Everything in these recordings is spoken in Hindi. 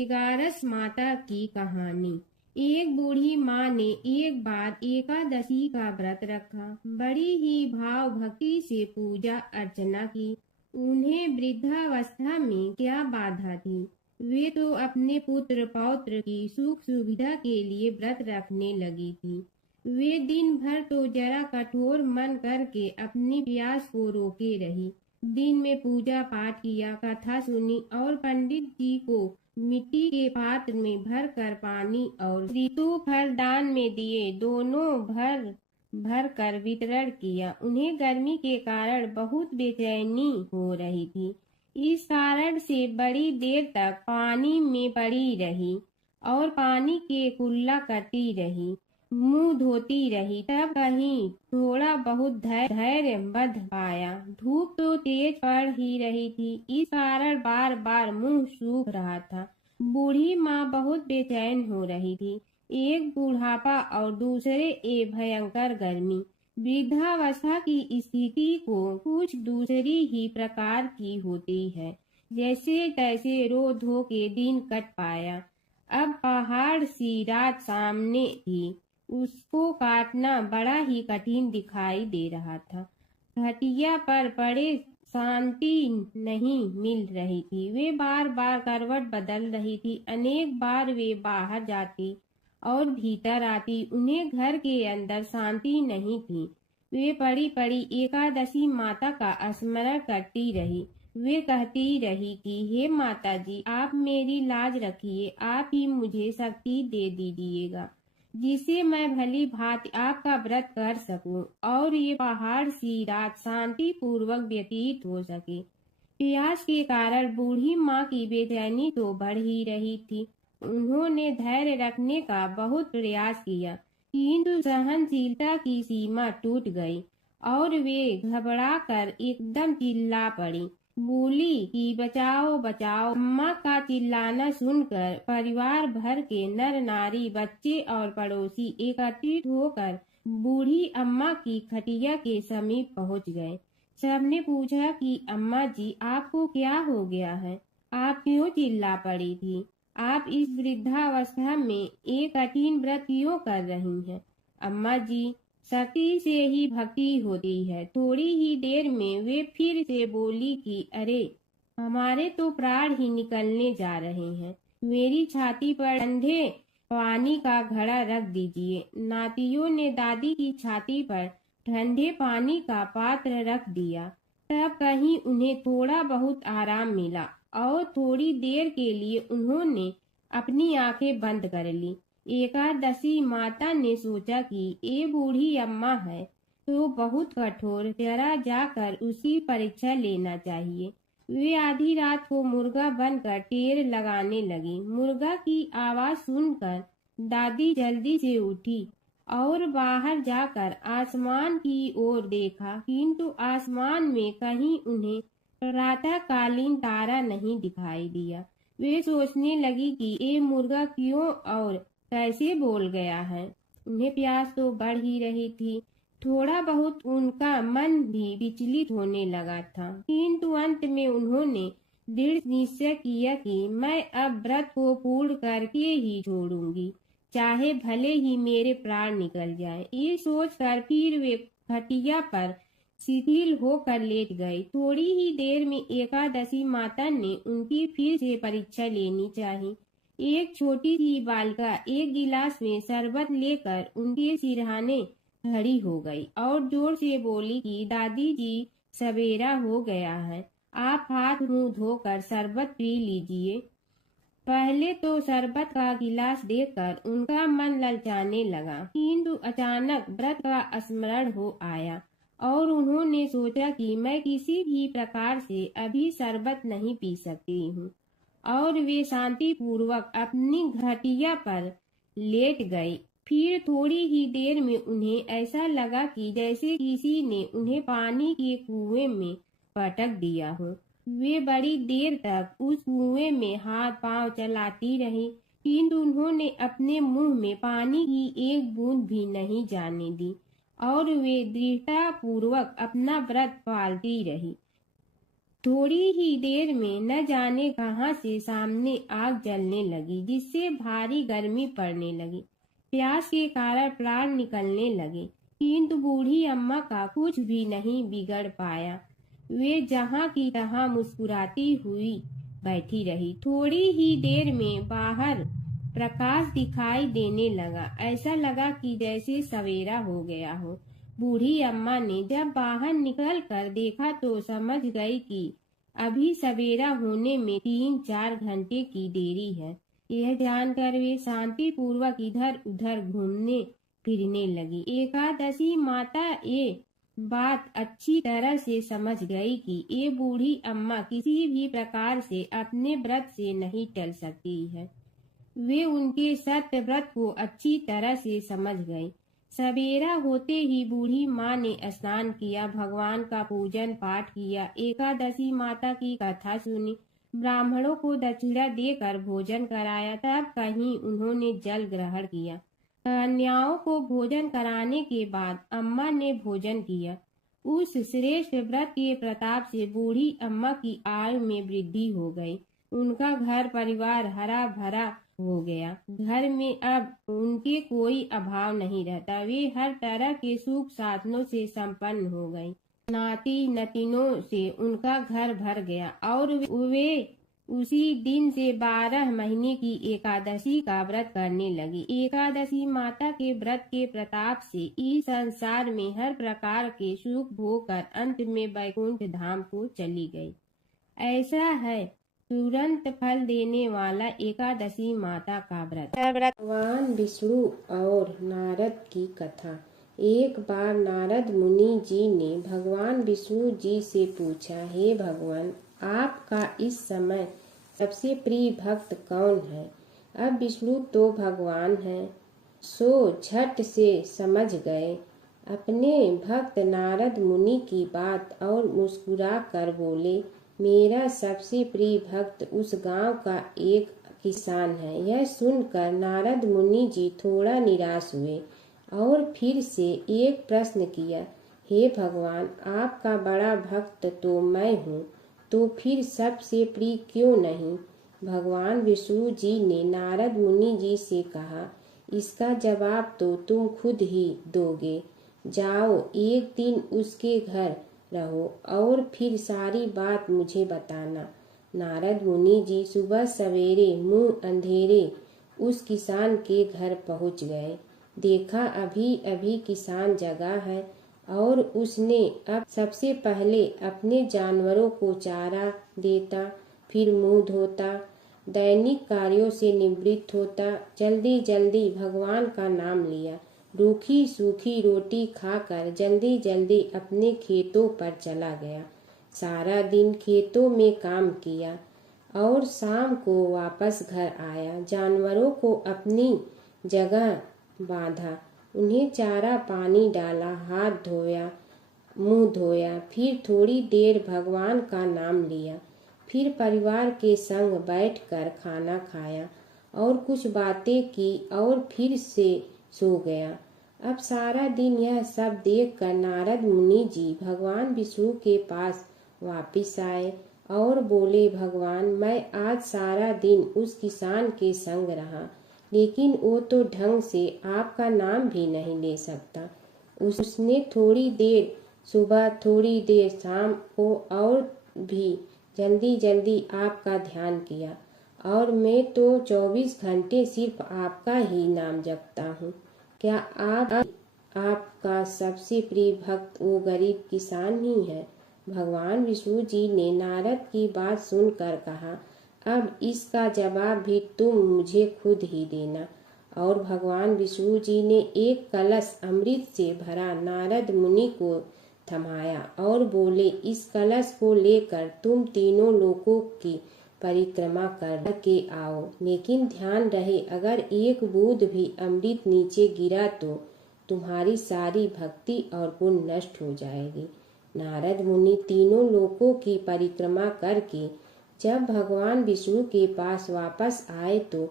ग्यारस माता की कहानी। एक बूढ़ी माँ ने एक बार एकादशी का व्रत रखा। बड़ी ही भाव भक्ति से पूजा अर्चना की। उन्हें वृद्धावस्था में क्या बाधा थी। वे तो अपने पुत्र पौत्र की सुख सुविधा के लिए व्रत रखने लगी थी। वे दिन भर तो जरा कठोर मन करके अपनी प्यास को रोके रही। दिन में पूजा पाठ किया, कथा सुनी और पंडित जी को मिट्टी के पात्र में भर कर पानी और ऋतु फल दान में दिए। दोनों भर भर कर वितरण किया। उन्हें गर्मी के कारण बहुत बेचैनी हो रही थी। इस कारण से बड़ी देर तक पानी में पड़ी रही और पानी के कुल्ला करती रही, मुंह धोती रही। तब कहीं थोड़ा बहुत धैर्य बंध पाया। धूप तो तेज पड़ ही रही थी, इस कारण बार बार मुंह सूख रहा था। बूढ़ी माँ बहुत बेचैन हो रही थी। एक बुढ़ापा और दूसरे भयंकर गर्मी। वृद्धावस्था की स्थिति को कुछ दूसरी ही प्रकार की होती है। जैसे तैसे रो धो के दिन कट पाया। अब पहाड़ सी रात सामने थी, उसको काटना बड़ा ही कठिन दिखाई दे रहा था। खटिया पर पड़े शांति नहीं मिल रही थी। वे बार बार करवट बदल रही थी। अनेक बार वे बाहर जाती और भीतर आती। उन्हें घर के अंदर शांति नहीं थी। वे पड़ी पड़ी एकादशी माता का स्मरण करती रही। वे कहती रही कि हे माता जी, आप मेरी लाज रखिए, आप ही मुझे शक्ति दे दीजिएगा जिससे मैं भली भांति आपका व्रत कर सकूं और ये पहाड़ सी रात शांति पूर्वक व्यतीत हो सके। प्यास के कारण बूढ़ी माँ की बेचैनी तो बढ़ ही रही थी। उन्होंने धैर्य रखने का बहुत प्रयास किया, किंतु सहनशीलता की सीमा टूट गई और वे घबराकर एकदम चिल्ला पड़ी। बोली कि बचाओ बचाओ। अम्मा का चिल्लाना सुनकर परिवार भर के नर नारी, बच्चे और पड़ोसी एकत्रित होकर बूढ़ी अम्मा की खटिया के समीप पहुंच गए। सबने पूछा कि अम्मा जी, आपको क्या हो गया है? आप क्यों चिल्ला पड़ी थी? आप इस वृद्धावस्था में एक कठिन व्रत क्यों कर रही हैं? अम्मा जी, शक्ति से ही भक्ति होती है। थोड़ी ही देर में वे फिर से बोली कि अरे, हमारे तो प्राण ही निकलने जा रहे हैं। मेरी छाती पर ठंडे पानी का घड़ा रख दीजिए। नातियों ने दादी की छाती पर ठंडे पानी का पात्र रख दिया। तब कहीं उन्हें थोड़ा बहुत आराम मिला और थोड़ी देर के लिए उन्होंने अपनी आंखें बंद कर ली। एकादशी माता ने सोचा कि ये बूढ़ी अम्मा है तो बहुत कठोर, जरा जाकर उसकी परीक्षा लेना चाहिए। वे आधी रात को मुर्गा बनकर टेर लगाने लगी। मुर्गा की आवाज सुनकर दादी जल्दी से उठी और बाहर जाकर आसमान की ओर देखा, किंतु आसमान में कहीं उन्हें प्रातःकालीन तारा नहीं दिखाई दिया। वे सोचने लगी कि ये मुर्गा क्यों और कैसे बोल गया है। उन्हें प्यास तो बढ़ ही रही थी। थोड़ा बहुत उनका मन भी विचलित होने लगा था, किंतु अंत में उन्होंने दृढ़ निश्चय किया कि मैं अब व्रत को पूर्ण करके ही छोड़ूंगी, चाहे भले ही मेरे प्राण निकल जाएं। ये सोचकर फिर वे खटिया पर शिथिल होकर लेट गए। थोड़ी ही देर में एकादशी माता ने उनकी फिर से परीक्षा लेनी चाहिए। एक छोटी सी बालिका एक गिलास में शरबत लेकर उनके सिरहाने खड़ी हो गई और जोर से बोली कि दादी जी, सवेरा हो गया है, आप हाथ मुंह धोकर शरबत पी लीजिए। पहले तो शरबत का गिलास देखकर उनका मन ललचाने लगा, किंतु अचानक व्रत का स्मरण हो आया और उन्होंने सोचा कि मैं किसी भी प्रकार से अभी शरबत नहीं पी सकती हूँ और वे शांति पूर्वक अपनी घटिया पर लेट गई। फिर थोड़ी ही देर में उन्हें ऐसा लगा कि जैसे किसी ने उन्हें पानी के कुएं में पटक दिया हो। वे बड़ी देर तक उस कुएं में हाथ पांव चलाती रही, किंतु उन्होंने अपने मुंह में पानी की एक बूंद भी नहीं जाने दी और वे दृढ़ता पूर्वक अपना व्रत पालती रही। थोड़ी ही देर में न जाने कहां से सामने आग जलने लगी, जिससे भारी गर्मी पड़ने लगी। प्यास के कारण प्राण निकलने लगे, किंतु बूढ़ी अम्मा का कुछ भी नहीं बिगड़ पाया। वे जहां की तहां मुस्कुराती हुई बैठी रही। थोड़ी ही देर में बाहर प्रकाश दिखाई देने लगा। ऐसा लगा कि जैसे सवेरा हो गया हो। बूढ़ी अम्मा ने जब बाहर निकल कर देखा तो समझ गई कि अभी सवेरा होने में 3-4 घंटे की देरी है। यह जानकर वे शांति पूर्वक इधर उधर घूमने फिरने लगी। एकादशी माता ये बात अच्छी तरह से समझ गई कि ये बूढ़ी अम्मा किसी भी प्रकार से अपने व्रत से नहीं टल सकती है। वे उनके सत्य व्रत को अच्छी तरह से समझ गई। सवेरा होते ही बूढ़ी माँ ने स्नान किया, भगवान का पूजन पाठ किया, एकादशी माता की कथा सुनी, ब्राह्मणों को दक्षिणा देकर भोजन कराया। तब कहीं उन्होंने जल ग्रहण किया। कन्याओं को भोजन कराने के बाद अम्मा ने भोजन किया। उस श्रेष्ठ व्रत के प्रताप से बूढ़ी अम्मा की आयु में वृद्धि हो गई। उनका घर परिवार हरा भरा हो गया। घर में अब उनके कोई अभाव नहीं रहता। वे हर तरह के सुख साधनों से संपन्न हो गई। नाती नतीनों से उनका घर भर गया और वे उसी दिन से 12 महीने की एकादशी का व्रत करने लगी। एकादशी माता के व्रत के प्रताप से इस संसार में हर प्रकार के सुख भोग कर अंत में वैकुंठ धाम को चली गई। ऐसा है तुरंत फल देने वाला एकादशी माता का व्रत। भगवान विष्णु और नारद की कथा। एक बार नारद मुनि जी ने भगवान विष्णु जी से पूछा, हे भगवान, आपका इस समय सबसे प्रिय भक्त कौन है? अब विष्णु तो भगवान हैं, सो झट से समझ गए अपने भक्त नारद मुनि की बात और मुस्कुरा कर बोले, मेरा सबसे प्रिय भक्त उस गांव का एक किसान है। यह सुनकर नारद मुनि जी थोड़ा निराश हुए और फिर से एक प्रश्न किया, हे भगवान, आपका बड़ा भक्त तो मैं हूँ, तो फिर सबसे प्रिय क्यों नहीं? भगवान विष्णु जी ने नारद मुनि जी से कहा, इसका जवाब तो तुम खुद ही दोगे। जाओ, एक दिन उसके घर रहो और फिर सारी बात मुझे बताना। नारद मुनि जी सुबह सवेरे मुंह अंधेरे उस किसान के घर पहुंच गए। देखा अभी अभी किसान जगा है और उसने अब सबसे पहले अपने जानवरों को चारा देता, फिर मुंह धोता, दैनिक कार्यों से निवृत्त होता, जल्दी जल्दी भगवान का नाम लिया, रूखी सूखी रोटी खाकर जल्दी जल्दी अपने खेतों पर चला गया। सारा दिन खेतों में काम किया और शाम को वापस घर आया। जानवरों को अपनी जगह बांधा, उन्हें चारा पानी डाला, हाथ धोया, मुंह धोया, फिर थोड़ी देर भगवान का नाम लिया, फिर परिवार के संग बैठकर खाना खाया और कुछ बातें की और फिर से सो गया। अब सारा दिन यह सब देखकर नारद मुनि जी भगवान विष्णु के पास वापिस आए और बोले, भगवान, मैं आज सारा दिन उस किसान के संग रहा, लेकिन वो तो ढंग से आपका नाम भी नहीं ले सकता। उसने थोड़ी देर सुबह, थोड़ी देर शाम को और भी जल्दी जल्दी आपका ध्यान किया और मैं तो 24 घंटे सिर्फ आपका ही नाम जपता हूँ। क्या आपका सबसे प्रिय भक्त वो गरीब किसान ही है? भगवान विष्णु जी ने नारद की बात सुनकर कहा, अब इसका जवाब भी तुम मुझे खुद ही देना। और भगवान विष्णु जी ने एक कलश अमृत से भरा नारद मुनि को थमाया और बोले, इस कलश को लेकर तुम तीनों लोकों की परिक्रमा कर के आओ, लेकिन ध्यान रहे अगर एक बूंद भी अमृत नीचे गिरा तो तुम्हारी सारी भक्ति और पुण्य नष्ट हो जाएगी। नारद मुनि तीनों लोकों की परिक्रमा करके जब भगवान विष्णु के पास वापस आए तो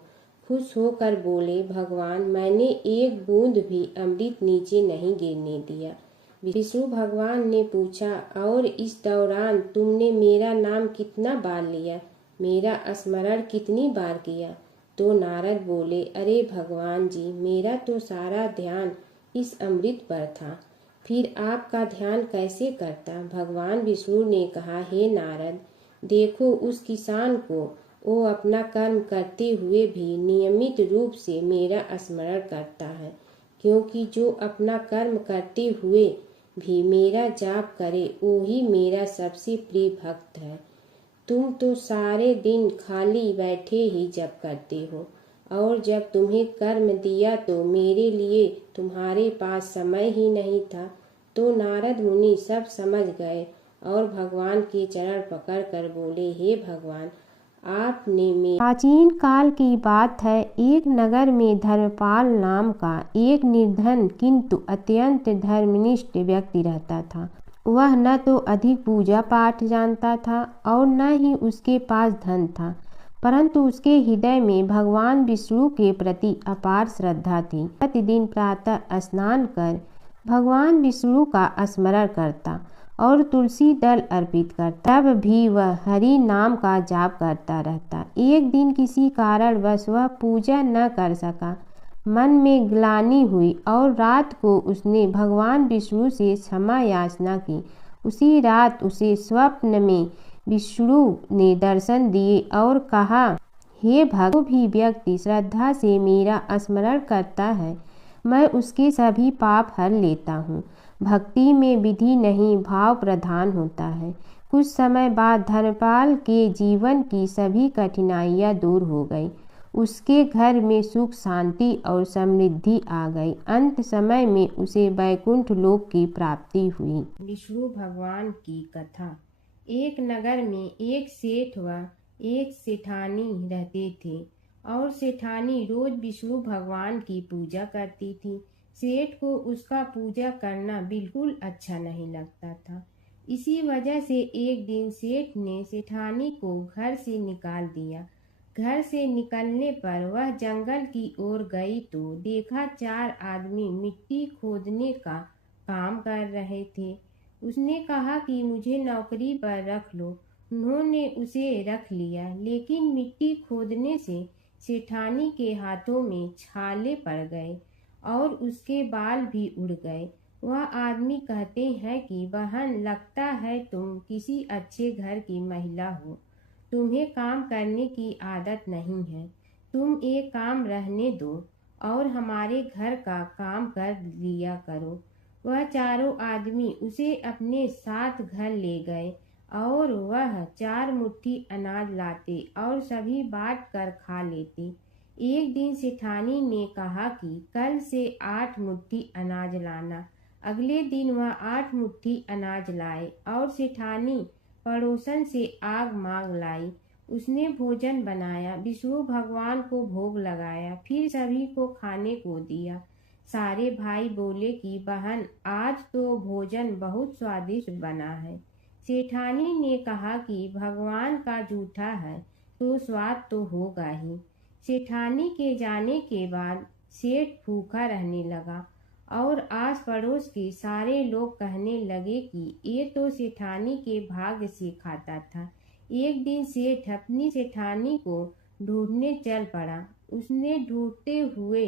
खुश होकर बोले, भगवान, मैंने एक बूंद भी अमृत नीचे नहीं गिरने दिया। विष्णु भगवान ने पूछा, और इस दौरान तुमने मेरा नाम कितना बार लिया, मेरा स्मरण कितनी बार किया? तो नारद बोले, अरे भगवान जी, मेरा तो सारा ध्यान इस अमृत पर था, फिर आपका ध्यान कैसे करता? भगवान विष्णु ने कहा, हे नारद, देखो उस किसान को, वो अपना कर्म करते हुए भी नियमित रूप से मेरा स्मरण करता है, क्योंकि जो अपना कर्म करते हुए भी मेरा जाप करे वो ही मेरा सबसे प्रिय भक्त है। तुम तो सारे दिन खाली बैठे ही जप करते हो, और जब तुम्हें कर्म दिया तो मेरे लिए तुम्हारे पास समय ही नहीं था। तो नारद मुनि सब समझ गए और भगवान के चरण पकड़कर बोले, हे भगवान, आपने मेरे। प्राचीन काल की बात है, एक नगर में धर्मपाल नाम का एक निर्धन किंतु अत्यंत धर्मनिष्ठ व्यक्ति रहता था। वह न तो अधिक पूजा पाठ जानता था और न ही उसके पास धन था, परंतु उसके हृदय में भगवान विष्णु के प्रति अपार श्रद्धा थी। प्रतिदिन प्रातः स्नान कर भगवान विष्णु का स्मरण करता और तुलसी दल अर्पित करता, तब भी वह हरि नाम का जाप करता रहता। एक दिन किसी कारणवश वह पूजा न कर सका। मन में ग्लानि हुई और रात को उसने भगवान विष्णु से क्षमा याचना की। उसी रात उसे स्वप्न में विष्णु ने दर्शन दिए और कहा, हे भक्त, जो भी व्यक्ति श्रद्धा से मेरा स्मरण करता है, मैं उसके सभी पाप हर लेता हूँ। भक्ति में विधि नहीं, भाव प्रधान होता है। कुछ समय बाद धर्मपाल के जीवन की सभी कठिनाइयाँ दूर हो गई। उसके घर में सुख शांति और समृद्धि आ गई। अंत समय में उसे वैकुंठ लोक की प्राप्ति हुई। विष्णु भगवान की कथा। एक नगर में एक सेठ व एक सेठानी रहते थे, और सेठानी रोज विष्णु भगवान की पूजा करती थी। सेठ को उसका पूजा करना बिल्कुल अच्छा नहीं लगता था। इसी वजह से एक दिन सेठ ने सेठानी को घर से निकाल दिया। घर से निकलने पर वह जंगल की ओर गई तो देखा 4 आदमी मिट्टी खोदने का काम कर रहे थे। उसने कहा कि मुझे नौकरी पर रख लो। उन्होंने उसे रख लिया, लेकिन मिट्टी खोदने से सेठानी के हाथों में छाले पड़ गए और उसके बाल भी उड़ गए। वह आदमी कहते हैं कि बहन, लगता है तुम किसी अच्छे घर की महिला हो, तुम्हें काम करने की आदत नहीं है। तुम एक काम रहने दो और हमारे घर का काम कर लिया करो। वह चारों आदमी उसे अपने साथ घर ले गए और वह 4 मुट्ठी अनाज लाते और सभी बांट कर खा लेते। एक दिन सेठानी ने कहा कि कल से 8 मुट्ठी अनाज लाना। अगले दिन वह 8 मुट्ठी अनाज लाए और सेठानी पड़ोसन से आग मांग लाई। उसने भोजन बनाया, विष्णु भगवान को भोग लगाया, फिर सभी को खाने को दिया। सारे भाई बोले कि बहन, आज तो भोजन बहुत स्वादिष्ट बना है। सेठानी ने कहा कि भगवान का जूठा है तो स्वाद तो होगा ही। सेठानी के जाने के बाद सेठ भूखा रहने लगा और आस पड़ोस के सारे लोग कहने लगे कि ये तो सेठानी के भाग्य से खाता था। एक दिन सेठ अपनी सेठानी को ढूंढने चल पड़ा। उसने ढूंढते हुए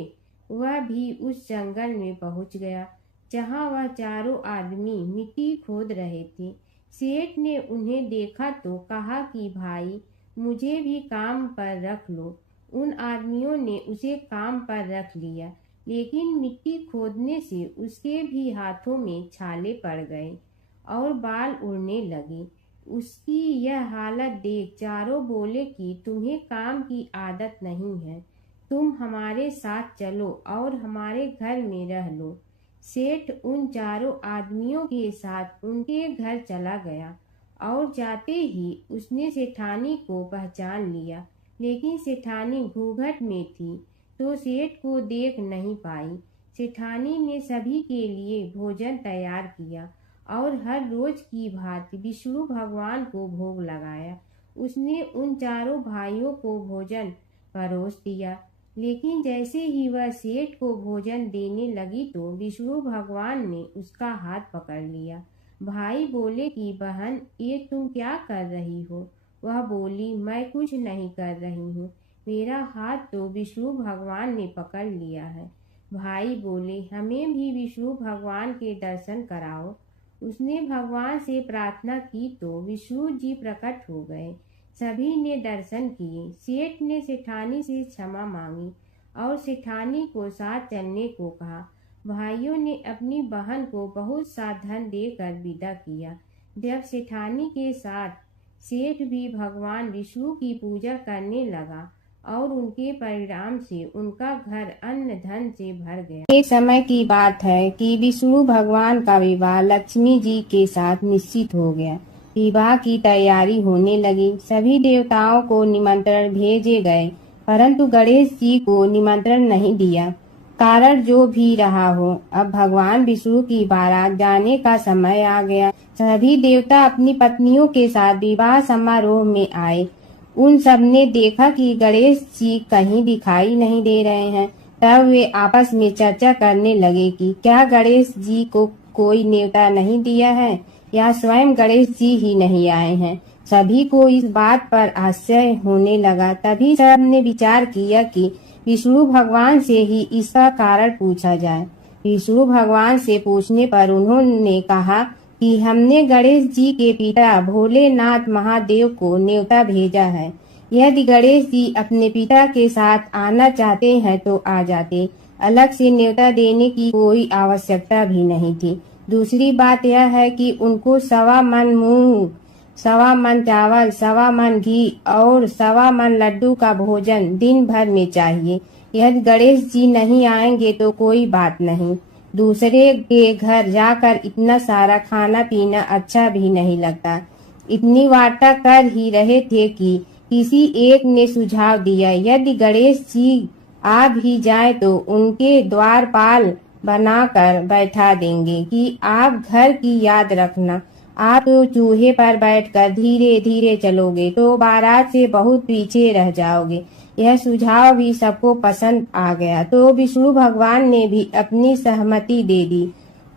वह भी उस जंगल में पहुंच गया जहां वह चारों आदमी मिट्टी खोद रहे थे। सेठ ने उन्हें देखा तो कहा कि भाई, मुझे भी काम पर रख लो। उन आदमियों ने उसे काम पर रख लिया, लेकिन मिट्टी खोदने से उसके भी हाथों में छाले पड़ गए और बाल उड़ने लगे। उसकी यह हालत देख चारों बोले कि तुम्हें काम की आदत नहीं है, तुम हमारे साथ चलो और हमारे घर में रह लो। सेठ उन चारों आदमियों के साथ उनके घर चला गया और जाते ही उसने सेठानी को पहचान लिया, लेकिन सेठानी घूंघट में थी तो सेठ को देख नहीं पाई। सेठानी ने सभी के लिए भोजन तैयार किया और हर रोज की भांति विष्णु भगवान को भोग लगाया। उसने उन चारों भाइयों को भोजन परोस दिया। लेकिन जैसे ही वह सेठ को भोजन देने लगी तो विष्णु भगवान ने उसका हाथ पकड़ लिया। भाई बोले कि बहन, ये तुम क्या कर रही हो? वह बोली, मैं कुछ नहीं कर रही हूँ, मेरा हाथ तो विष्णु भगवान ने पकड़ लिया है। भाई बोले, हमें भी विष्णु भगवान के दर्शन कराओ। उसने भगवान से प्रार्थना की तो विष्णु जी प्रकट हो गए। सभी ने दर्शन किए। सेठ ने सेठानी से क्षमा मांगी और सेठानी को साथ चलने को कहा। भाइयों ने अपनी बहन को बहुत सा धन देकर विदा किया। जब सेठानी के साथ सेठ भी भगवान विष्णु की पूजा करने लगा और उनके परिणाम से उनका घर अन्न धन से भर गया। एक समय की बात है कि विष्णु भगवान का विवाह लक्ष्मी जी के साथ निश्चित हो गया। विवाह की तैयारी होने लगी। सभी देवताओं को निमंत्रण भेजे गए, परंतु गणेश जी को निमंत्रण नहीं दिया। कारण जो भी रहा हो, अब भगवान विष्णु की बारात जाने का समय आ गया। सभी देवता अपनी पत्नियों के साथ विवाह समारोह में आए। उन सब ने देखा कि गणेश जी कहीं दिखाई नहीं दे रहे हैं। तब वे आपस में चर्चा करने लगे कि क्या गणेश जी को कोई न्योता नहीं दिया है या स्वयं गणेश जी ही नहीं आए हैं। सभी को इस बात पर आश्चर्य होने लगा। तभी सब ने विचार किया कि विष्णु भगवान से ही इसका कारण पूछा जाए। विष्णु भगवान से पूछने पर उन्होंने कहा कि हमने गणेश जी के पिता भोलेनाथ महादेव को न्योता भेजा है। यदि गणेश जी अपने पिता के साथ आना चाहते हैं तो आ जाते, अलग से न्योता देने की कोई आवश्यकता भी नहीं थी। दूसरी बात यह है कि उनको 1.25 मन मूंग, 1.25 मन चावल, 1.25 मन घी और 1.25 मन लड्डू का भोजन दिन भर में चाहिए। यदि गणेश जी नहीं आएंगे तो कोई बात नहीं, दूसरे के घर जाकर इतना सारा खाना पीना अच्छा भी नहीं लगता। इतनी वार्ता कर ही रहे थे कि किसी एक ने सुझाव दिया, यदि गणेश जी आ भी जाए तो उनके द्वारपाल बनाकर बैठा देंगे कि आप घर की याद रखना। आप तो चूहे पर बैठकर धीरे धीरे चलोगे तो बारात से बहुत पीछे रह जाओगे। यह सुझाव भी सबको पसंद आ गया तो विष्णु भगवान ने भी अपनी सहमति दे दी।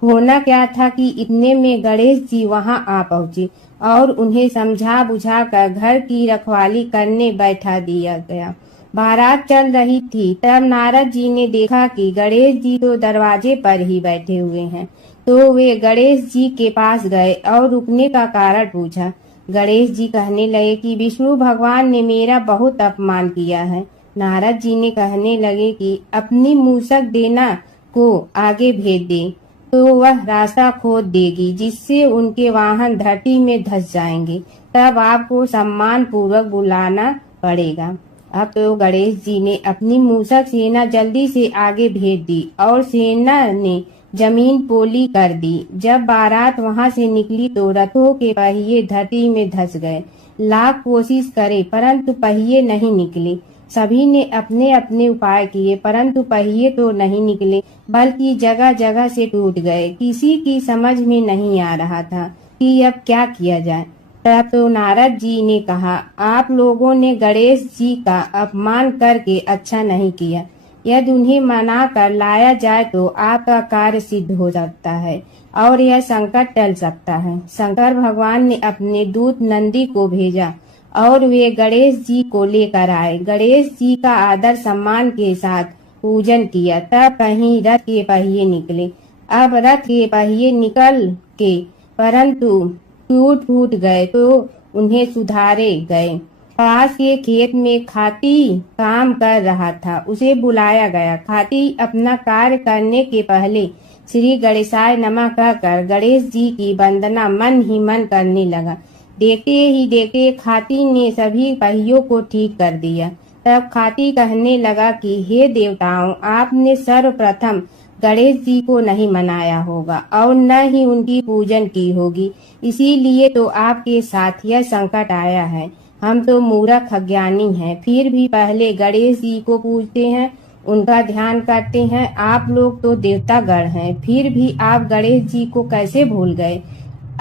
होना क्या था कि इतने में गणेश जी वहां आ पहुंचे और उन्हें समझा बुझा कर घर की रखवाली करने बैठा दिया गया। बारात चल रही थी, तब नारद जी ने देखा कि गणेश जी तो दरवाजे पर ही बैठे हुए हैं, तो वे गणेश जी के पास गए और रुकने का कारण पूछा। गणेश जी कहने लगे कि विष्णु भगवान ने मेरा बहुत अपमान किया है। नारद जी ने कहने लगे कि अपनी मूसक देना को आगे भेज दे तो वह रास्ता खोद देगी, जिससे उनके वाहन धरती में धंस जाएंगे। तब आपको सम्मान पूर्वक बुलाना पड़ेगा। अब तो गणेश जी ने अपनी मूसक सेना जल्दी से आगे भेज दी और सेना ने जमीन पोली कर दी। जब बारात वहां से निकली तो रथों के पहिए धरती में धंस गए। लाख कोशिश करे परंतु पहिए नहीं निकले। सभी ने अपने अपने उपाय किए परंतु पहिए तो नहीं निकले, बल्कि जगह जगह से टूट गए। किसी की समझ में नहीं आ रहा था कि अब क्या किया जाए। तब तो नारद जी ने कहा, आप लोगों ने गणेश जी का अपमान करके अच्छा नहीं किया। यदि उन्हें मना कर लाया जाए तो आपका कार्य सिद्ध हो सकता है और यह संकट टल सकता है। शंकर भगवान ने अपने दूत नंदी को भेजा और वे गणेश जी को लेकर आए। गणेश जी का आदर सम्मान के साथ पूजन किया। तब कहीं रथ के पहिए निकले। अब रथ के पहिए निकल के परंतु टूट फूट गए तो उन्हें सुधारे गए। पास के खेत में खाती काम कर रहा था, उसे बुलाया गया। खाती अपना कार्य करने के पहले श्री गणेशाय नमः कहकर गणेश जी की वंदना मन ही मन करने लगा। देखते ही देखते खाती ने सभी पहियों को ठीक कर दिया। तब खाती कहने लगा कि हे देवताओं, आपने सर्वप्रथम गणेश जी को नहीं मनाया होगा और न ही उनकी पूजन की होगी, इसीलिए तो आपके साथ यह संकट आया है। हम तो मूर्ख अज्ञानी हैं, फिर भी पहले गणेश जी को पूजते हैं, उनका ध्यान करते हैं। आप लोग तो देवतागण हैं, फिर भी आप गणेश जी को कैसे भूल गए?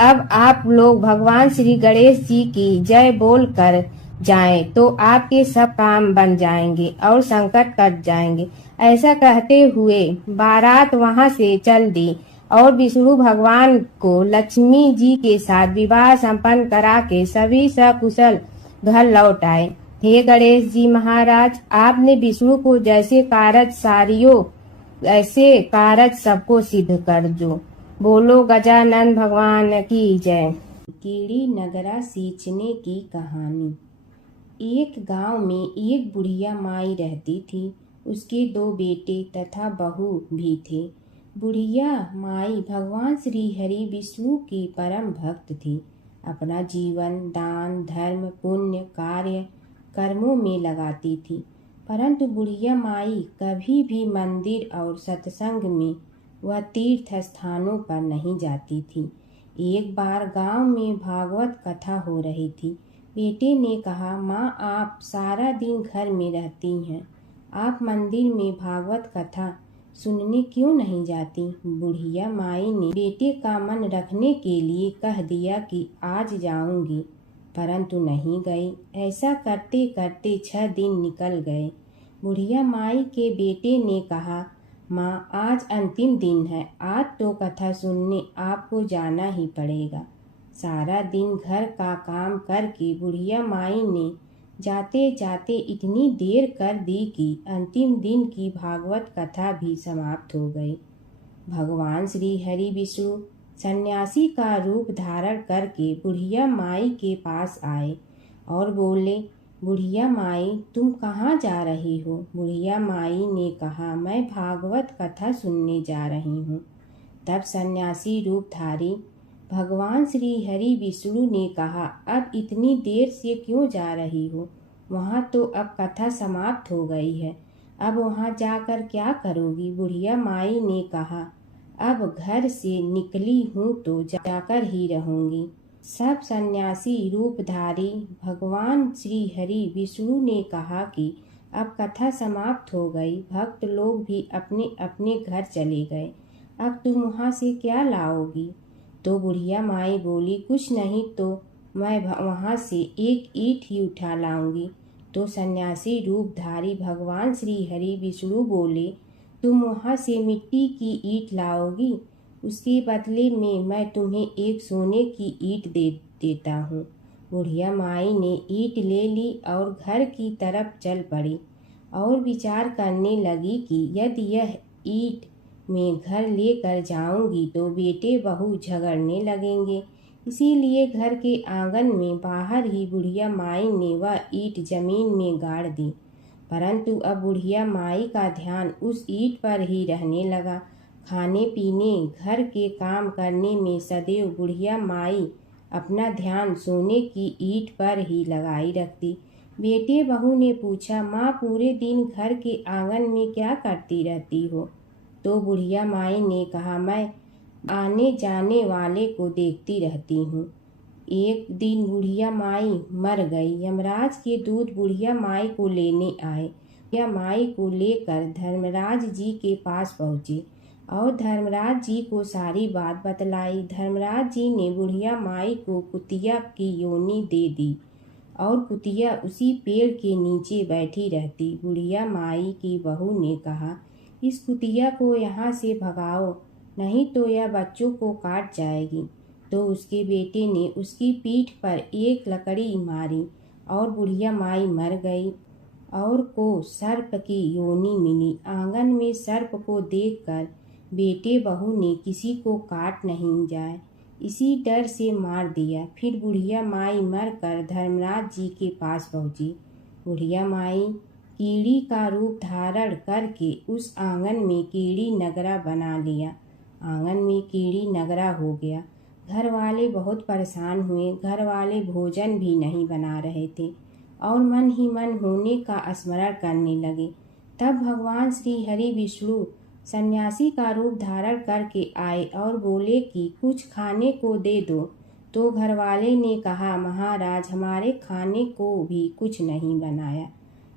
अब आप लोग भगवान श्री गणेश जी की जय बोलकर जाएं तो आपके सब काम बन जाएंगे और संकट कट जाएंगे। ऐसा कहते हुए बारात वहां से चल दी और विष्णु भगवान को लक्ष्मी जी के साथ विवाह संपन्न करा के सभी सकुशल घर लौट आए। हे गणेश जी महाराज, आपने विष्णु को जैसे कारज सारियो ऐसे कारज सबको सिद्ध कर दो। बोलो गजानन भगवान की जय। कीड़ी नगरा सींचने की कहानी। एक गांव में एक बुढ़िया माई रहती थी। उसके 2 बेटे तथा बहू भी थे। बुढ़िया माई भगवान श्री हरि विष्णु की परम भक्त थी। अपना जीवन दान धर्म पुण्य कार्य कर्मों में लगाती थी। परंतु बुढ़िया माई कभी भी मंदिर और सत्संग में व तीर्थ स्थानों पर नहीं जाती थी। एक बार गांव में भागवत कथा हो रही थी। बेटे ने कहा, माँ आप सारा दिन घर में रहती हैं, आप मंदिर में भागवत कथा सुनने क्यों नहीं जाती? बुढ़िया माई ने बेटे का मन रखने के लिए कह दिया कि आज जाऊंगी, परंतु नहीं गई। ऐसा करते करते 6 दिन निकल गए। बुढ़िया माई के बेटे ने कहा, माँ आज अंतिम दिन है, आज तो कथा सुनने आपको जाना ही पड़ेगा। सारा दिन घर का काम करके बुढ़िया माई ने जाते जाते इतनी देर कर दी कि अंतिम दिन की भागवत कथा भी समाप्त हो गई। भगवान श्री हरि विष्णु सन्यासी का रूप धारण करके बुढ़िया माई के पास आए और बोले, बुढ़िया माई तुम कहाँ जा रही हो? बुढ़िया माई ने कहा, मैं भागवत कथा सुनने जा रही हूँ। तब सन्यासी रूपधारी भगवान श्री हरि विष्णु ने कहा, अब इतनी देर से क्यों जा रही हो? वहाँ तो अब कथा समाप्त हो गई है, अब वहाँ जाकर क्या करोगी? बुढ़िया माई ने कहा, अब घर से निकली हूँ तो जाकर ही रहूंगी। सब सन्यासी रूपधारी भगवान श्री हरि विष्णु ने कहा कि अब कथा समाप्त हो गई, भक्त लोग भी अपने अपने घर चले गए, अब तुम वहाँ से क्या लाओगी? तो बुढ़िया माई बोली, कुछ नहीं तो मैं वहाँ से एक ईंट ही उठा लाऊंगी। तो सन्यासी रूपधारी भगवान श्री हरि विष्णु बोले, तुम वहाँ से मिट्टी की ईंट लाओगी, उसके बदले में मैं तुम्हें एक सोने की ईंट दे देता हूँ। बुढ़िया माई ने ईंट ले ली और घर की तरफ चल पड़ी और विचार करने लगी कि यदि यह ईंट मैं घर लेकर जाऊंगी तो बेटे बहू झगड़ने लगेंगे। इसीलिए घर के आंगन में बाहर ही बुढ़िया माई ने वह ईंट जमीन में गाड़ दी। परंतु अब बुढ़िया माई का ध्यान उस ईंट पर ही रहने लगा। खाने पीने घर के काम करने में सदैव बुढ़िया माई अपना ध्यान सोने की ईंट पर ही लगाई रखती। बेटे बहू ने पूछा, माँ पूरे दिन घर के आंगन में क्या करती रहती हो? तो बुढ़िया माई ने कहा, मैं आने जाने वाले को देखती रहती हूँ। एक दिन बुढ़िया माई मर गई। यमराज के दूत बुढ़िया माई को लेने आए। बुढ़िया माई को लेकर धर्मराज जी के पास पहुँचे और धर्मराज जी को सारी बात बतलाई। धर्मराज जी ने बुढ़िया माई को कुतिया की योनि दे दी और कुतिया उसी पेड़ के नीचे बैठी रहती। बुढ़िया माई की बहू ने कहा, इस कुतिया को यहाँ से भगाओ, नहीं तो यह बच्चों को काट जाएगी। तो उसके बेटे ने उसकी पीठ पर एक लकड़ी मारी और बुढ़िया माई मर गई और को सर्प की योनि मिली। आंगन में सर्प को देखकर बेटे बहू ने किसी को काट नहीं जाए इसी डर से मार दिया। फिर बुढ़िया माई मरकर धर्मराज जी के पास पहुंची। बुढ़िया माई कीड़ी का रूप धारण करके उस आंगन में कीड़ी नगरा बना लिया। आंगन में कीड़ी नगरा हो गया। घर वाले बहुत परेशान हुए। घर वाले भोजन भी नहीं बना रहे थे और मन ही मन होने का स्मरण करने लगे। तब भगवान श्री हरि विष्णु सन्यासी का रूप धारण करके आए और बोले कि कुछ खाने को दे दो। तो घरवाले ने कहा, महाराज हमारे खाने को भी कुछ नहीं बनाया,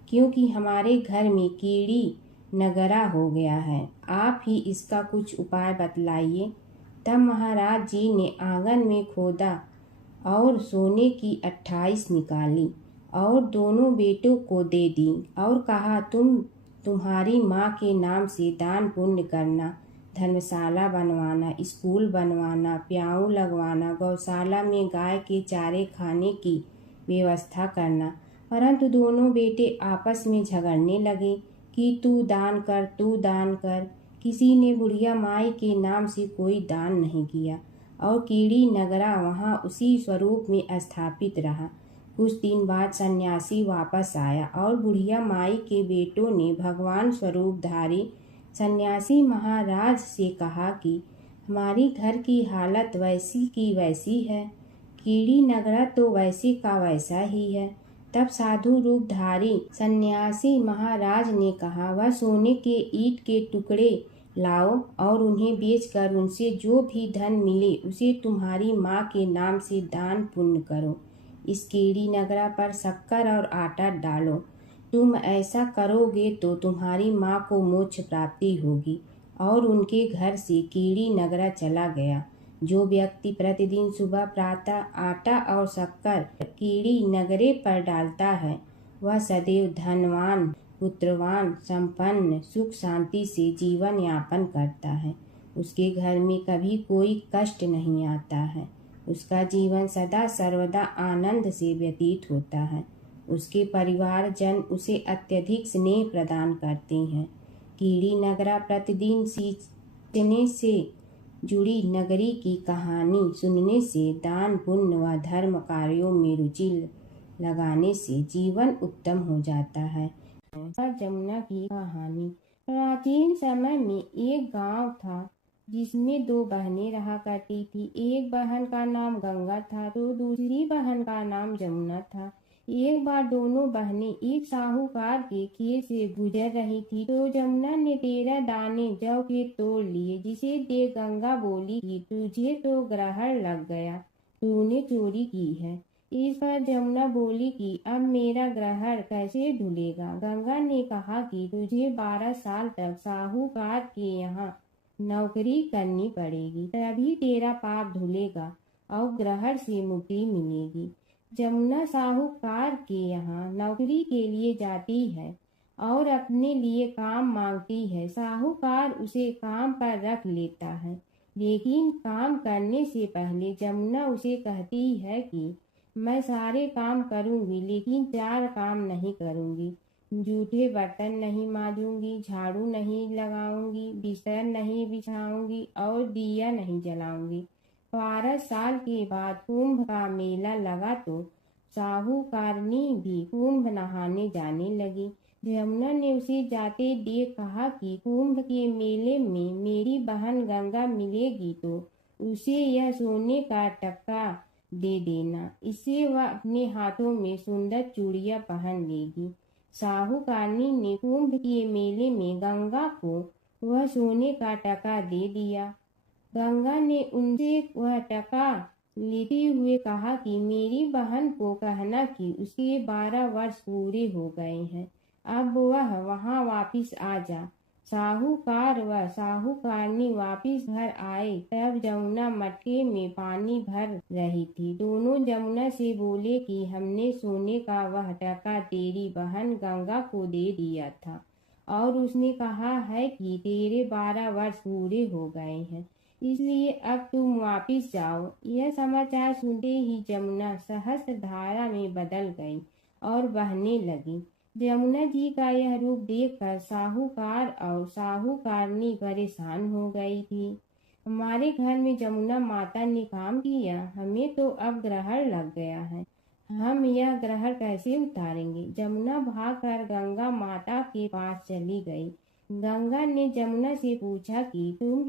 क्योंकि हमारे घर में कीड़ी नगरा हो गया है, आप ही इसका कुछ उपाय बतलाइए। तब महाराज जी ने आंगन में खोदा और सोने की 28 निकाली और दोनों बेटों को दे दी और कहा, तुम्हारी माँ के नाम से दान पुण्य करना, धर्मशाला बनवाना, स्कूल बनवाना, प्याऊ लगवाना, गौशाला में गाय के चारे खाने की व्यवस्था करना। परंतु दोनों बेटे आपस में झगड़ने लगे कि तू दान कर, तू दान कर। किसी ने बुढ़िया माई के नाम से कोई दान नहीं किया और कीड़ी नगरा वहाँ उसी स्वरूप में स्थापित रहा। कुछ दिन बाद सन्यासी वापस आया और बुढ़िया माई के बेटों ने भगवान स्वरूपधारी सन्यासी महाराज से कहा कि हमारी घर की हालत वैसी की वैसी है, कीड़ी नगरा तो वैसे का वैसा ही है। तब साधु रूपधारी सन्यासी महाराज ने कहा, वह सोने के ईंट के टुकड़े लाओ और उन्हें बेचकर उनसे जो भी धन मिले उसे तुम्हारी माँ के नाम से दान पुण्य करो। इस कीड़ी नगरा पर शक्कर और आटा डालो। तुम ऐसा करोगे तो तुम्हारी माँ को मोक्ष प्राप्ति होगी। और उनके घर से कीड़ी नगरा चला गया। जो व्यक्ति प्रतिदिन सुबह प्रातः आटा और शक्कर कीड़ी नगरे पर डालता है, वह सदैव धनवान, पुत्रवान, संपन्न, सुख शांति से जीवन यापन करता है। उसके घर में कभी कोई कष्ट नहीं आता है। उसका जीवन सदा सर्वदा आनंद से व्यतीत होता है। उसके परिवारजन उसे अत्यधिक स्नेह प्रदान करते हैं। कीड़ी नगरा प्रतिदिन सींचने से जुड़ी नगरी की कहानी सुनने से, दान पुण्य व धर्म कार्यों में रुचि लगाने से जीवन उत्तम हो जाता है। और जमुना की कहानी। प्राचीन समय में एक गांव था जिसमें दो बहनें रहा करती थी। एक बहन का नाम गंगा था तो दूसरी बहन का नाम जमुना था। एक बार दोनों बहनें एक साहूकार के खेत से गुजर रही थी तो जमुना ने 13 दाने जौ के तोड़ लिए, जिसे देख गंगा बोली कि तुझे तो ग्रहण लग गया, तूने चोरी की है। इस पर जमुना बोली कि अब मेरा ग्रहण कैसे धुलेगा। गंगा ने कहा कि तुझे 12 साल तक साहूकार के यहाँ नौकरी करनी पड़ेगी, तभी तेरा पाप धुलेगा और ग्रहण से मुक्ति मिलेगी। जमुना साहूकार के यहाँ नौकरी के लिए जाती है और अपने लिए काम मांगती है। साहूकार उसे काम पर रख लेता है, लेकिन काम करने से पहले जमुना उसे कहती है कि मैं सारे काम करूंगी लेकिन 4 काम नहीं करूंगी। जूठे बर्तन नहीं मांजूंगी, झाड़ू नहीं लगाऊंगी, बिस्तर नहीं बिछाऊंगी और दिया नहीं जलाऊंगी। 12 साल के बाद कुंभ का मेला लगा तो साहूकारनी भी कुंभ नहाने जाने लगी। जमुना ने उसे जाते देख कहा कि कुंभ के मेले में मेरी बहन गंगा मिलेगी तो उसे यह सोने का टक्का दे देना, इससे वह अपने हाथों में सुंदर चूड़ियां पहन लेगी। साहूकारनी ने कुंभ के मेले में गंगा को वह सोने का टका दे दिया। गंगा ने उनसे वह टका लेते हुए कहा कि मेरी बहन को कहना कि उसके 12 वर्ष पूरे हो गए हैं, अब वह वहां वापिस आ जा। साहूकार व साहूकारनी वापिस घर आए तब जमुना मटके में पानी भर रही थी। दोनों जमुना से बोले कि हमने सोने का वह टका तेरी बहन गंगा को दे दिया था और उसने कहा है कि तेरे 12 वर्ष पूरे हो गए हैं, इसलिए अब तुम वापिस जाओ। यह समाचार सुनते ही जमुना सहस्त्र धारा में बदल गई और बहने लगी। जमुना जी का यह रूप देखकर साहूकार और साहूकारनी परेशान हो गई थी। हमारे घर में जमुना माता ने काम किया, हमें तो अब ग्रहण लग गया है, हम यह ग्रहण कैसे उतारेंगे। जमुना भागकर गंगा माता के पास चली गई। गंगा ने जमुना से पूछा कि तुम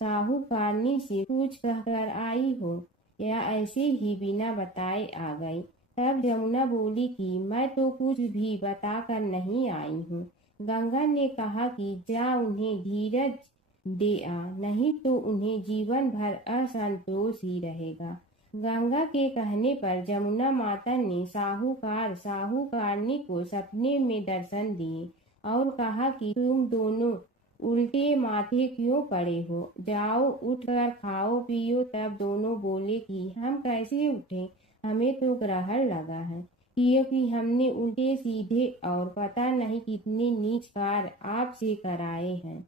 साहूकारनी से कुछ कहकर आई हो या ऐसे ही बिना बताए आ गई। तब जमुना बोली कि मैं तो कुछ भी बताकर नहीं आई हूँ। गंगा ने कहा कि जा उन्हें धीरज दे आ, नहीं तो उन्हें जीवन भर असंतोष ही रहेगा। गंगा के कहने पर जमुना माता ने साहूकारनी को सपने में दर्शन दिए और कहा कि तुम दोनों उल्टे माथे क्यों पड़े हो, जाओ उठकर खाओ पियो। तब दोनों बोले कि हम कैसे उठें, हमें तो ग्रहण लगा है। क्योंकि हमने उल्टे सीधे और पता नहीं कितने नीच कार्य आपसे कराए हैं।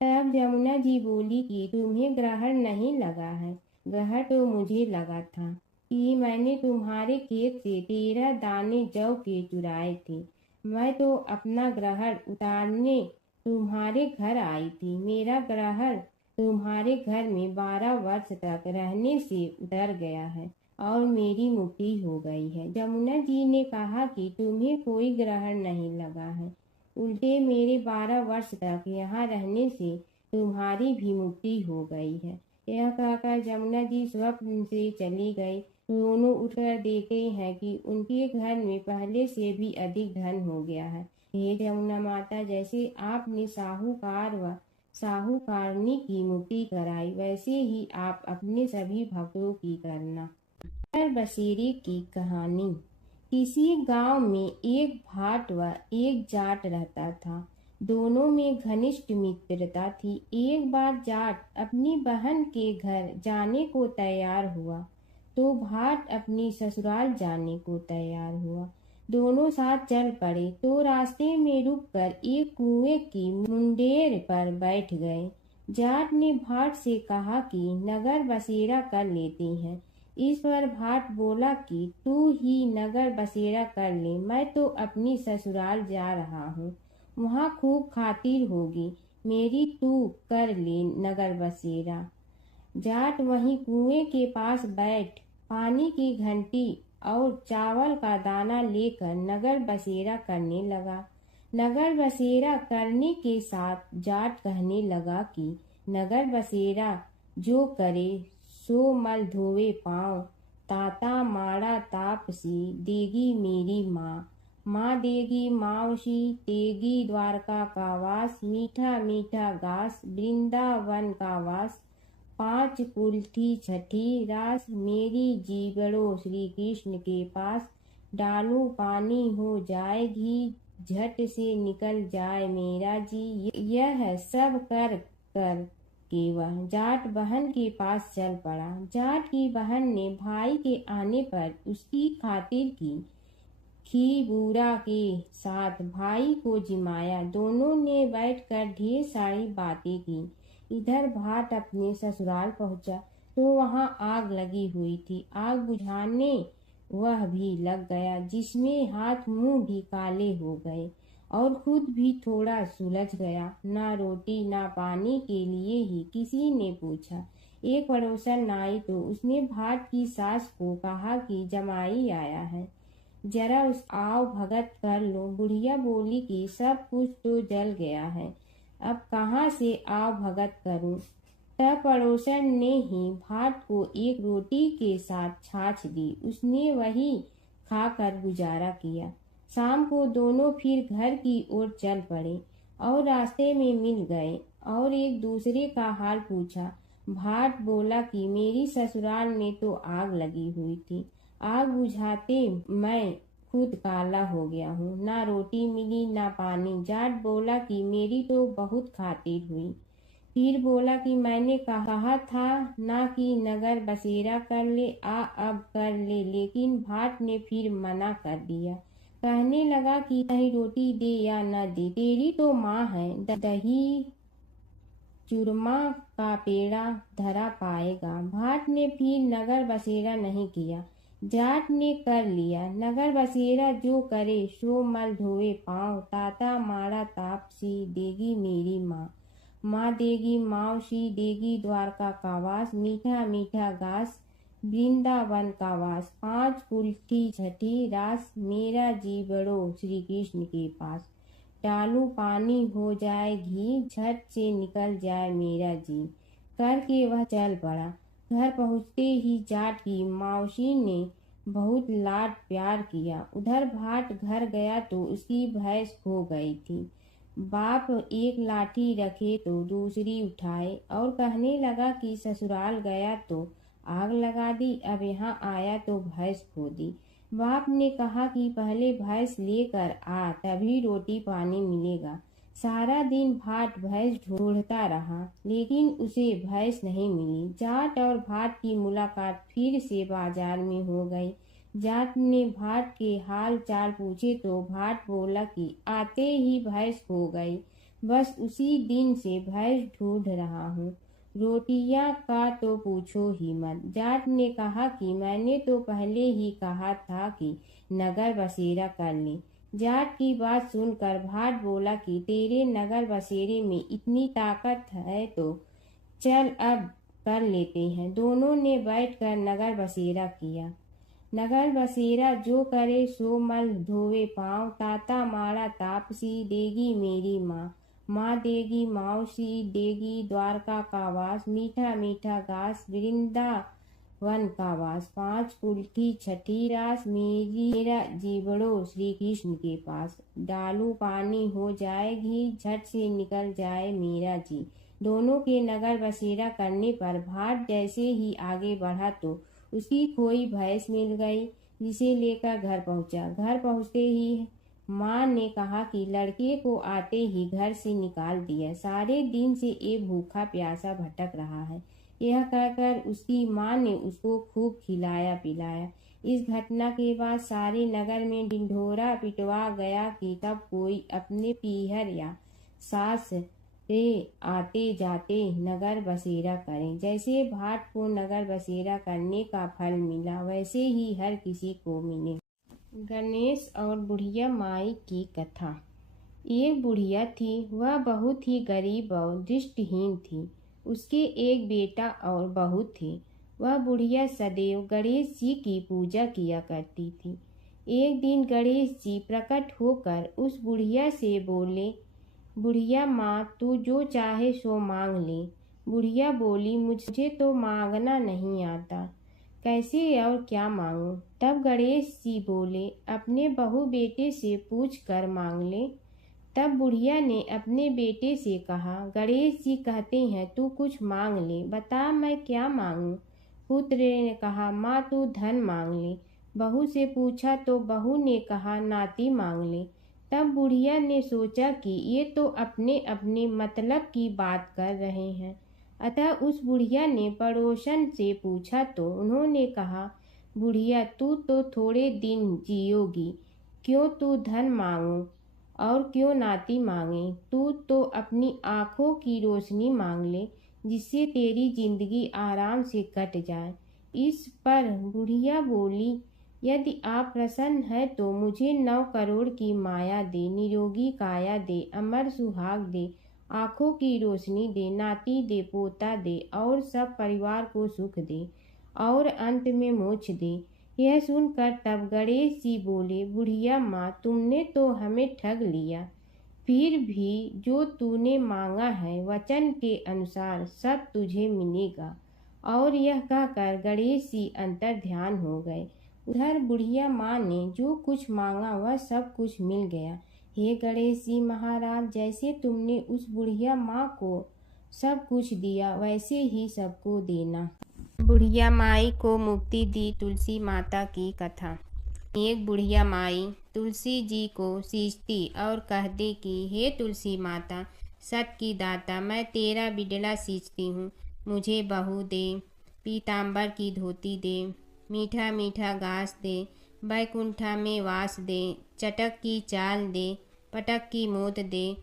तब जमुना जी बोली कि तुम्हें ग्रहण नहीं लगा है, ग्रहण तो मुझे लगा था कि मैंने तुम्हारे खेत से 13 दाने जौ के चुराए थे। मैं तो अपना ग्रहण उतारने तुम्हारे घर आई थी। मेरा ग्रहण तुम्हारे घर में 12 वर्ष तक रहने से उतर गया है और मेरी मुक्ति हो गई है। जमुना जी ने कहा कि तुम्हें कोई ग्रहण नहीं लगा है, उल्टे मेरे 12 वर्ष तक यहाँ रहने से तुम्हारी भी मुक्ति हो गई है। यह कहकर जमुना जी स्वप्न से चली गई। दोनों उठकर देखते हैं कि उनके घर में पहले से भी अधिक धन हो गया है। हे जमुना माता, जैसे आपने साहूकार व साहूकारनी की मुक्ति कराई, वैसे ही आप अपने सभी भक्तों की करना। बसेरे की कहानी। किसी गांव में एक भाट व एक जाट रहता था। दोनों में घनिष्ठ मित्रता थी। एक बार जाट अपनी बहन के घर जाने को तैयार हुआ तो भाट अपनी ससुराल जाने को तैयार हुआ। दोनों साथ चल पड़े तो रास्ते में रुककर एक कुएं की मुंडेर पर बैठ गए। जाट ने भाट से कहा कि नगर बसेरा कर लेते हैं। इस पर भाट बोला कि तू ही नगर बसेरा कर ले, मैं तो अपनी ससुराल जा रहा हूँ, वहाँ खूब खातिर होगी मेरी, तू कर ले नगर बसेरा। जाट वहीं कुएं के पास बैठ पानी की घंटी और चावल का दाना लेकर नगर बसेरा करने लगा। नगर बसेरा करने के साथ जाट कहने लगा कि नगर बसेरा जो करे सो मल धोवे पाँव, ताता माड़ा तापसी देगी मेरी माँ, माँ देगी मावशी तेगी द्वारका का वास, मीठा मीठा घास वृंदावन का वास, 5 कुल्ठी छठी रास मेरी जीवड़ो श्री कृष्ण के पास, डालू पानी हो जाए घी झट से निकल जाए मेरा जी। यह सब कर कर के वह जाट बहन के पास चल पड़ा। जाट की बहन ने भाई के आने पर उसकी खातिर की। खी बूरा के साथ भाई को जिमाया। दोनों ने बैठकर ढेर सारी बातें की। इधर भाट अपने ससुराल पहुंचा तो वहां आग लगी हुई थी। आग बुझाने वह भी लग गया, जिसमें हाथ मुंह भी काले हो गए और खुद भी थोड़ा सुलझ गया। ना रोटी ना पानी के लिए ही किसी ने पूछा। एक पड़ोसन आई तो उसने भाट की सास को कहा कि जमाई आया है, जरा उस आओ भगत कर लो। बुढ़िया बोली कि सब कुछ तो जल गया है, अब कहाँ से आओ भगत करूं। तब पड़ोसन ने ही भाट को एक रोटी के साथ छाछ दी। उसने वही खाकर गुजारा किया। शाम को दोनों फिर घर की ओर चल पड़े और रास्ते में मिल गए और एक दूसरे का हाल पूछा। भाट बोला कि मेरी ससुराल में तो आग लगी हुई थी, आग बुझाते मैं खुद काला हो गया हूँ, ना रोटी मिली ना पानी। जाट बोला कि मेरी तो बहुत खातिर हुई। फिर बोला कि मैंने कहा था ना कि नगर बसेरा कर ले, अब कर ले, लेकिन भाट ने फिर मना कर दिया। कहने लगा कि चाहे रोटी दे या न दे, तेरी तो माँ है, दही चूरमा का पेड़ा धरा पाएगा। भाट ने फिर नगर बसेरा नहीं किया। जाट ने कर लिया नगर बसेरा, जो करे सो मल धोवे पाँव, ताता माड़ा तापसी देगी मेरी माँ, माँ देगी मावशी देगी द्वारका का वास, मीठा मीठा घास वृंदावन का वास, 5 कुल्ठी छठी रास मेरा जीवड़ो श्री कृष्ण के पास, डालू पानी हो जाए घी झट से निकल जाए मेरा जी। करके वह चल पड़ा। घर पहुँचते ही जाट की मावशी ने बहुत लाड प्यार किया। उधर भाट घर गया तो उसकी भैंस खो गई थी। बाप एक लाठी रखे तो दूसरी उठाए और कहने लगा कि ससुराल गया तो आग लगा दी, अब यहाँ आया तो भैंस खो दी। बाप ने कहा कि पहले भैंस लेकर आ, तभी रोटी पानी मिलेगा। सारा दिन भाट भैंस ढूंढता रहा, लेकिन उसे भैंस नहीं मिली। जाट और भाट की मुलाकात फिर से बाजार में हो गई। जाट ने भाट के हाल चाल पूछे तो भाट बोला कि आते ही भैंस खो गई, बस उसी दिन से भैंस ढूंढ रहा हूँ। रोटियां का तो पूछो ही मत। जाट ने कहा कि मैंने तो पहले ही कहा था कि नगर बसेरा कर ले। जाट की बात सुनकर भाट बोला कि तेरे नगर बसेरे में इतनी ताकत है तो चल अब कर लेते हैं। दोनों ने बैठकर नगर बसेरा किया। नगर बसेरा जो करे सो मल धोवे पाँव, ताता माड़ा तापसी देगी मेरी माँ। माँ देगी मौसी देगी द्वारका का वास, मीठा मीठा घास वृंदावन का वास। पाँच उल्टी छठी रास मेरा जीवड़ो श्री कृष्ण के पास। डालू पानी हो जाए घी, झट से निकल जाए मेरा जी। दोनों के नगर बसेरा करने पर भाट जैसे ही आगे बढ़ा तो उसकी खोई भैंस मिल गई, जिसे लेकर घर पहुंचा। घर पहुंचते ही माँ ने कहा कि लड़के को आते ही घर से निकाल दिया, सारे दिन से ये भूखा प्यासा भटक रहा है। यह कहकर उसकी माँ ने उसको खूब खिलाया पिलाया। इस घटना के बाद सारे नगर में ढिंढोरा पिटवा गया कि कब कोई अपने पीहर या सास से आते जाते नगर बसेरा करें। जैसे भाट को नगर बसेरा करने का फल मिला, वैसे ही हर किसी को मिले। गणेश और बुढ़िया माई की कथा। एक बुढ़िया थी, वह बहुत ही गरीब और दृष्टिहीन थी। उसके एक बेटा और बहू थे। वह बुढ़िया सदैव गणेश जी की पूजा किया करती थी। एक दिन गणेश जी प्रकट होकर उस बुढ़िया से बोले, बुढ़िया माँ तू जो चाहे सो मांग ले। बुढ़िया बोली, मुझे तो मांगना नहीं आता, कैसे और क्या मांगूं। तब गणेश जी बोले, अपने बहू बेटे से पूछ कर मांग ले। तब बुढ़िया ने अपने बेटे से कहा, गणेश जी कहते हैं तू कुछ मांग ले, बता मैं क्या मांगूं। पुत्र ने कहा, माँ तू धन मांग ले। बहू से पूछा तो बहू ने कहा, नाती मांग ले। तब बुढ़िया ने सोचा कि ये तो अपने अपने मतलब की बात कर रहे हैं। अतः उस बुढ़िया ने पड़ोसन से पूछा तो उन्होंने कहा, बुढ़िया तू तो थोड़े दिन जियोगी, क्यों तू धन मांगो और क्यों नाती मांगे। तू तो अपनी आँखों की रोशनी मांग ले, जिससे तेरी जिंदगी आराम से कट जाए। इस पर बुढ़िया बोली, यदि आप प्रसन्न है तो मुझे 9 करोड़ की माया दे, निरोगी काया दे, अमर सुहाग दे, आँखों की रोशनी दे, नाती दे, पोता दे और सब परिवार को सुख दे और अंत में मोक्ष दे। यह सुनकर तब गणेश जी बोले, बुढ़िया माँ तुमने तो हमें ठग लिया, फिर भी जो तूने मांगा है वचन के अनुसार सब तुझे मिलेगा। और यह कहकर गणेश जी अंतर ध्यान हो गए। उधर बुढ़िया माँ ने जो कुछ मांगा वह सब कुछ मिल गया। हे गणेश जी महाराज, जैसे तुमने उस बुढ़िया माँ को सब कुछ दिया वैसे ही सबको देना। बुढ़िया माई को मुक्ति दी तुलसी माता की कथा। एक बुढ़िया माई तुलसी जी को सींचती और कहती कि हे तुलसी माता, सत की दाता, मैं तेरा बिडला सींचती हूँ, मुझे बहू दे, पीताम्बर की धोती दे, मीठा मीठा घास दे, बैकुंठा में वास दे, चटक की चाल दे, पटक की मोत दे,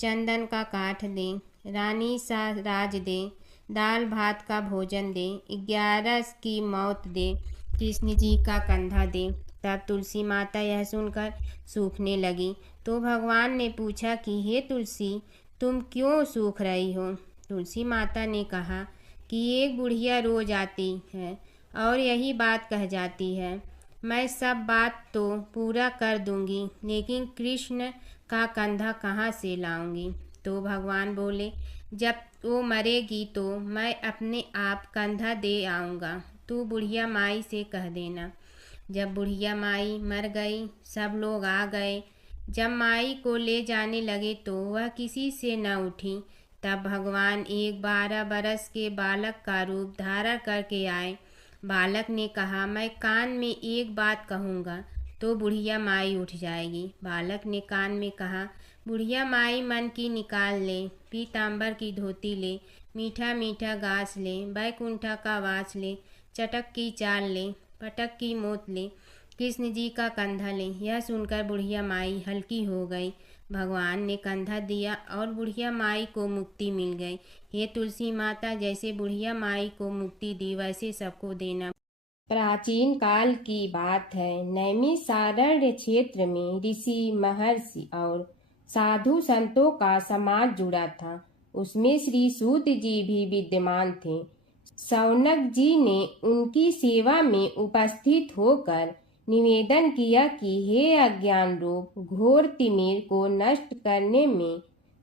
चंदन का काठ दे, रानी सा राज दे, दाल भात का भोजन दे, 11 की मौत दे, कृष्ण जी का कंधा दे। तब तुलसी माता यह सुनकर सूखने लगी तो भगवान ने पूछा कि हे तुलसी, तुम क्यों सूख रही हो। तुलसी माता ने कहा कि एक बुढ़िया रोज आती है और यही बात कह जाती है, मैं सब बात तो पूरा कर दूंगी, लेकिन कृष्ण का कंधा कहाँ से लाऊंगी। तो भगवान बोले, जब वो मरेगी तो मैं अपने आप कंधा दे आऊँगा, तू बुढ़िया माई से कह देना। जब बुढ़िया माई मर गई सब लोग आ गए। जब माई को ले जाने लगे तो वह किसी से न उठी। तब भगवान एक 12 बरस के बालक का रूप धारण करके आए। बालक ने कहा, मैं कान में एक बात कहूँगा तो बुढ़िया माई उठ जाएगी। बालक ने कान में कहा, बुढ़िया माई मन की निकाल ले, पीताम्बर की धोती ले, मीठा मीठा घास ले, बैकुंठा का वास ले, चटक की चाल ले, पटक की मोत ले, कृष्ण जी का कंधा लें। यह सुनकर बुढ़िया माई हल्की हो गई। भगवान ने कंधा दिया और बुढ़िया माई को मुक्ति मिल गई। हे तुलसी माता, जैसे बुढ़िया माई को मुक्ति दी वैसे सबको देना। प्राचीन काल की बात है। नैमिषारण्य क्षेत्र में ऋषि, महर्षि और साधु संतों का समाज जुड़ा था। उसमें श्री सूत जी भी विद्यमान थे। शौनक जी ने उनकी सेवा में उपस्थित होकर निवेदन किया कि हे अज्ञान रूप घोर तिमिर को नष्ट करने में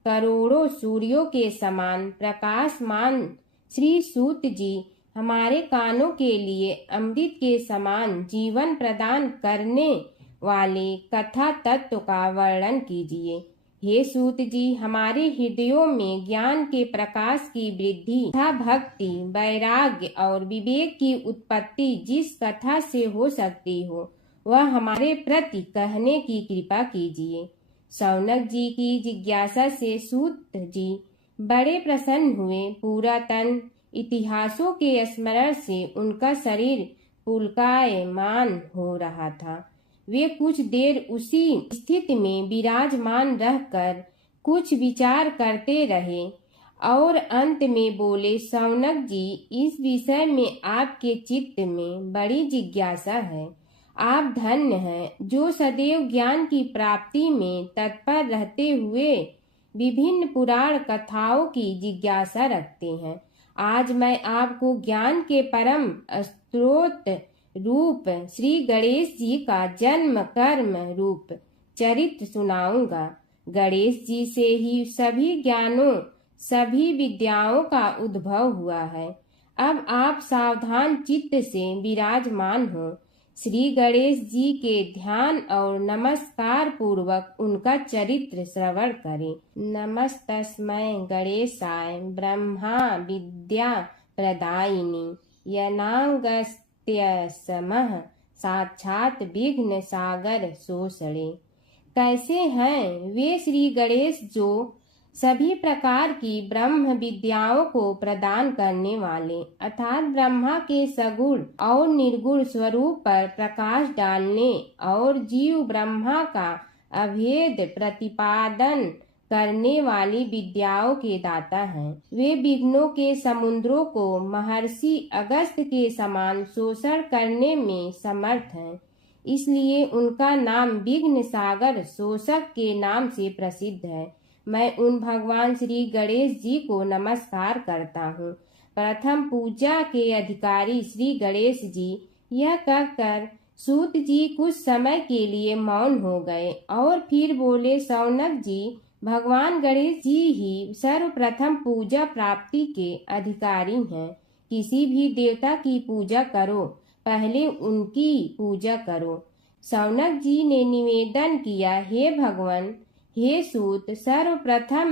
करोड़ों सूर्यों के समान प्रकाशमान श्री सूत जी हमारे कानों के लिए अमृत के समान जीवन प्रदान करने वाले कथा तत्व का वर्णन कीजिए। हे सूत जी, हमारे हृदयों में ज्ञान के प्रकाश की वृद्धि तथा भक्ति, वैराग्य और विवेक की उत्पत्ति जिस कथा से हो सकती हो वह हमारे प्रति कहने की कृपा कीजिए। शौनक जी की जिज्ञासा से सूत जी बड़े प्रसन्न हुए। पुरातन इतिहासों के स्मरण से उनका शरीर पुलकायमान हो रहा था। वे कुछ देर उसी स्थिति में विराजमान रहकर कुछ विचार करते रहे और अंत में बोले, शौनक जी, इस विषय में आपके चित्त में बड़ी जिज्ञासा है। आप धन्य हैं जो सदैव ज्ञान की प्राप्ति में तत्पर रहते हुए विभिन्न पुराण कथाओं की जिज्ञासा रखते हैं। आज मैं आपको ज्ञान के परम स्रोत रूप श्री गणेश जी का जन्म कर्म रूप चरित्र सुनाऊंगा। गणेश जी से ही सभी ज्ञानों, सभी विद्याओं का उद्भव हुआ है। अब आप सावधान चित्त से विराजमान हो। श्री गणेश जी के ध्यान और नमस्कार पूर्वक उनका चरित्र श्रवण करें। नमस्तस्मै गणेशाय ब्रह्मा विद्या प्रदायिनी यनागस्त्यसमः साक्षात विघ्न सागर सोषणे। कैसे हैं वे श्री गणेश जो सभी प्रकार की ब्रह्म विद्याओं को प्रदान करने वाले अर्थात ब्रह्मा के सगुण और निर्गुण स्वरूप पर प्रकाश डालने और जीव ब्रह्मा का अभेद प्रतिपादन करने वाली विद्याओं के दाता हैं। वे विघ्नों के समुद्रों को महर्षि अगस्त के समान शोषण करने में समर्थ हैं। इसलिए उनका नाम विघ्न सागर शोषक के नाम से प्रसिद्ध है। मैं उन भगवान श्री गणेश जी को नमस्कार करता हूँ। प्रथम पूजा के अधिकारी श्री गणेश जी। यह कहकर सूत जी कुछ समय के लिए मौन हो गए और फिर बोले, शौनक जी, भगवान गणेश जी ही सर्वप्रथम पूजा प्राप्ति के अधिकारी हैं। किसी भी देवता की पूजा करो, पहले उनकी पूजा करो। शौनक जी ने निवेदन किया, हे भगवान, हे सूत, सर्वप्रथम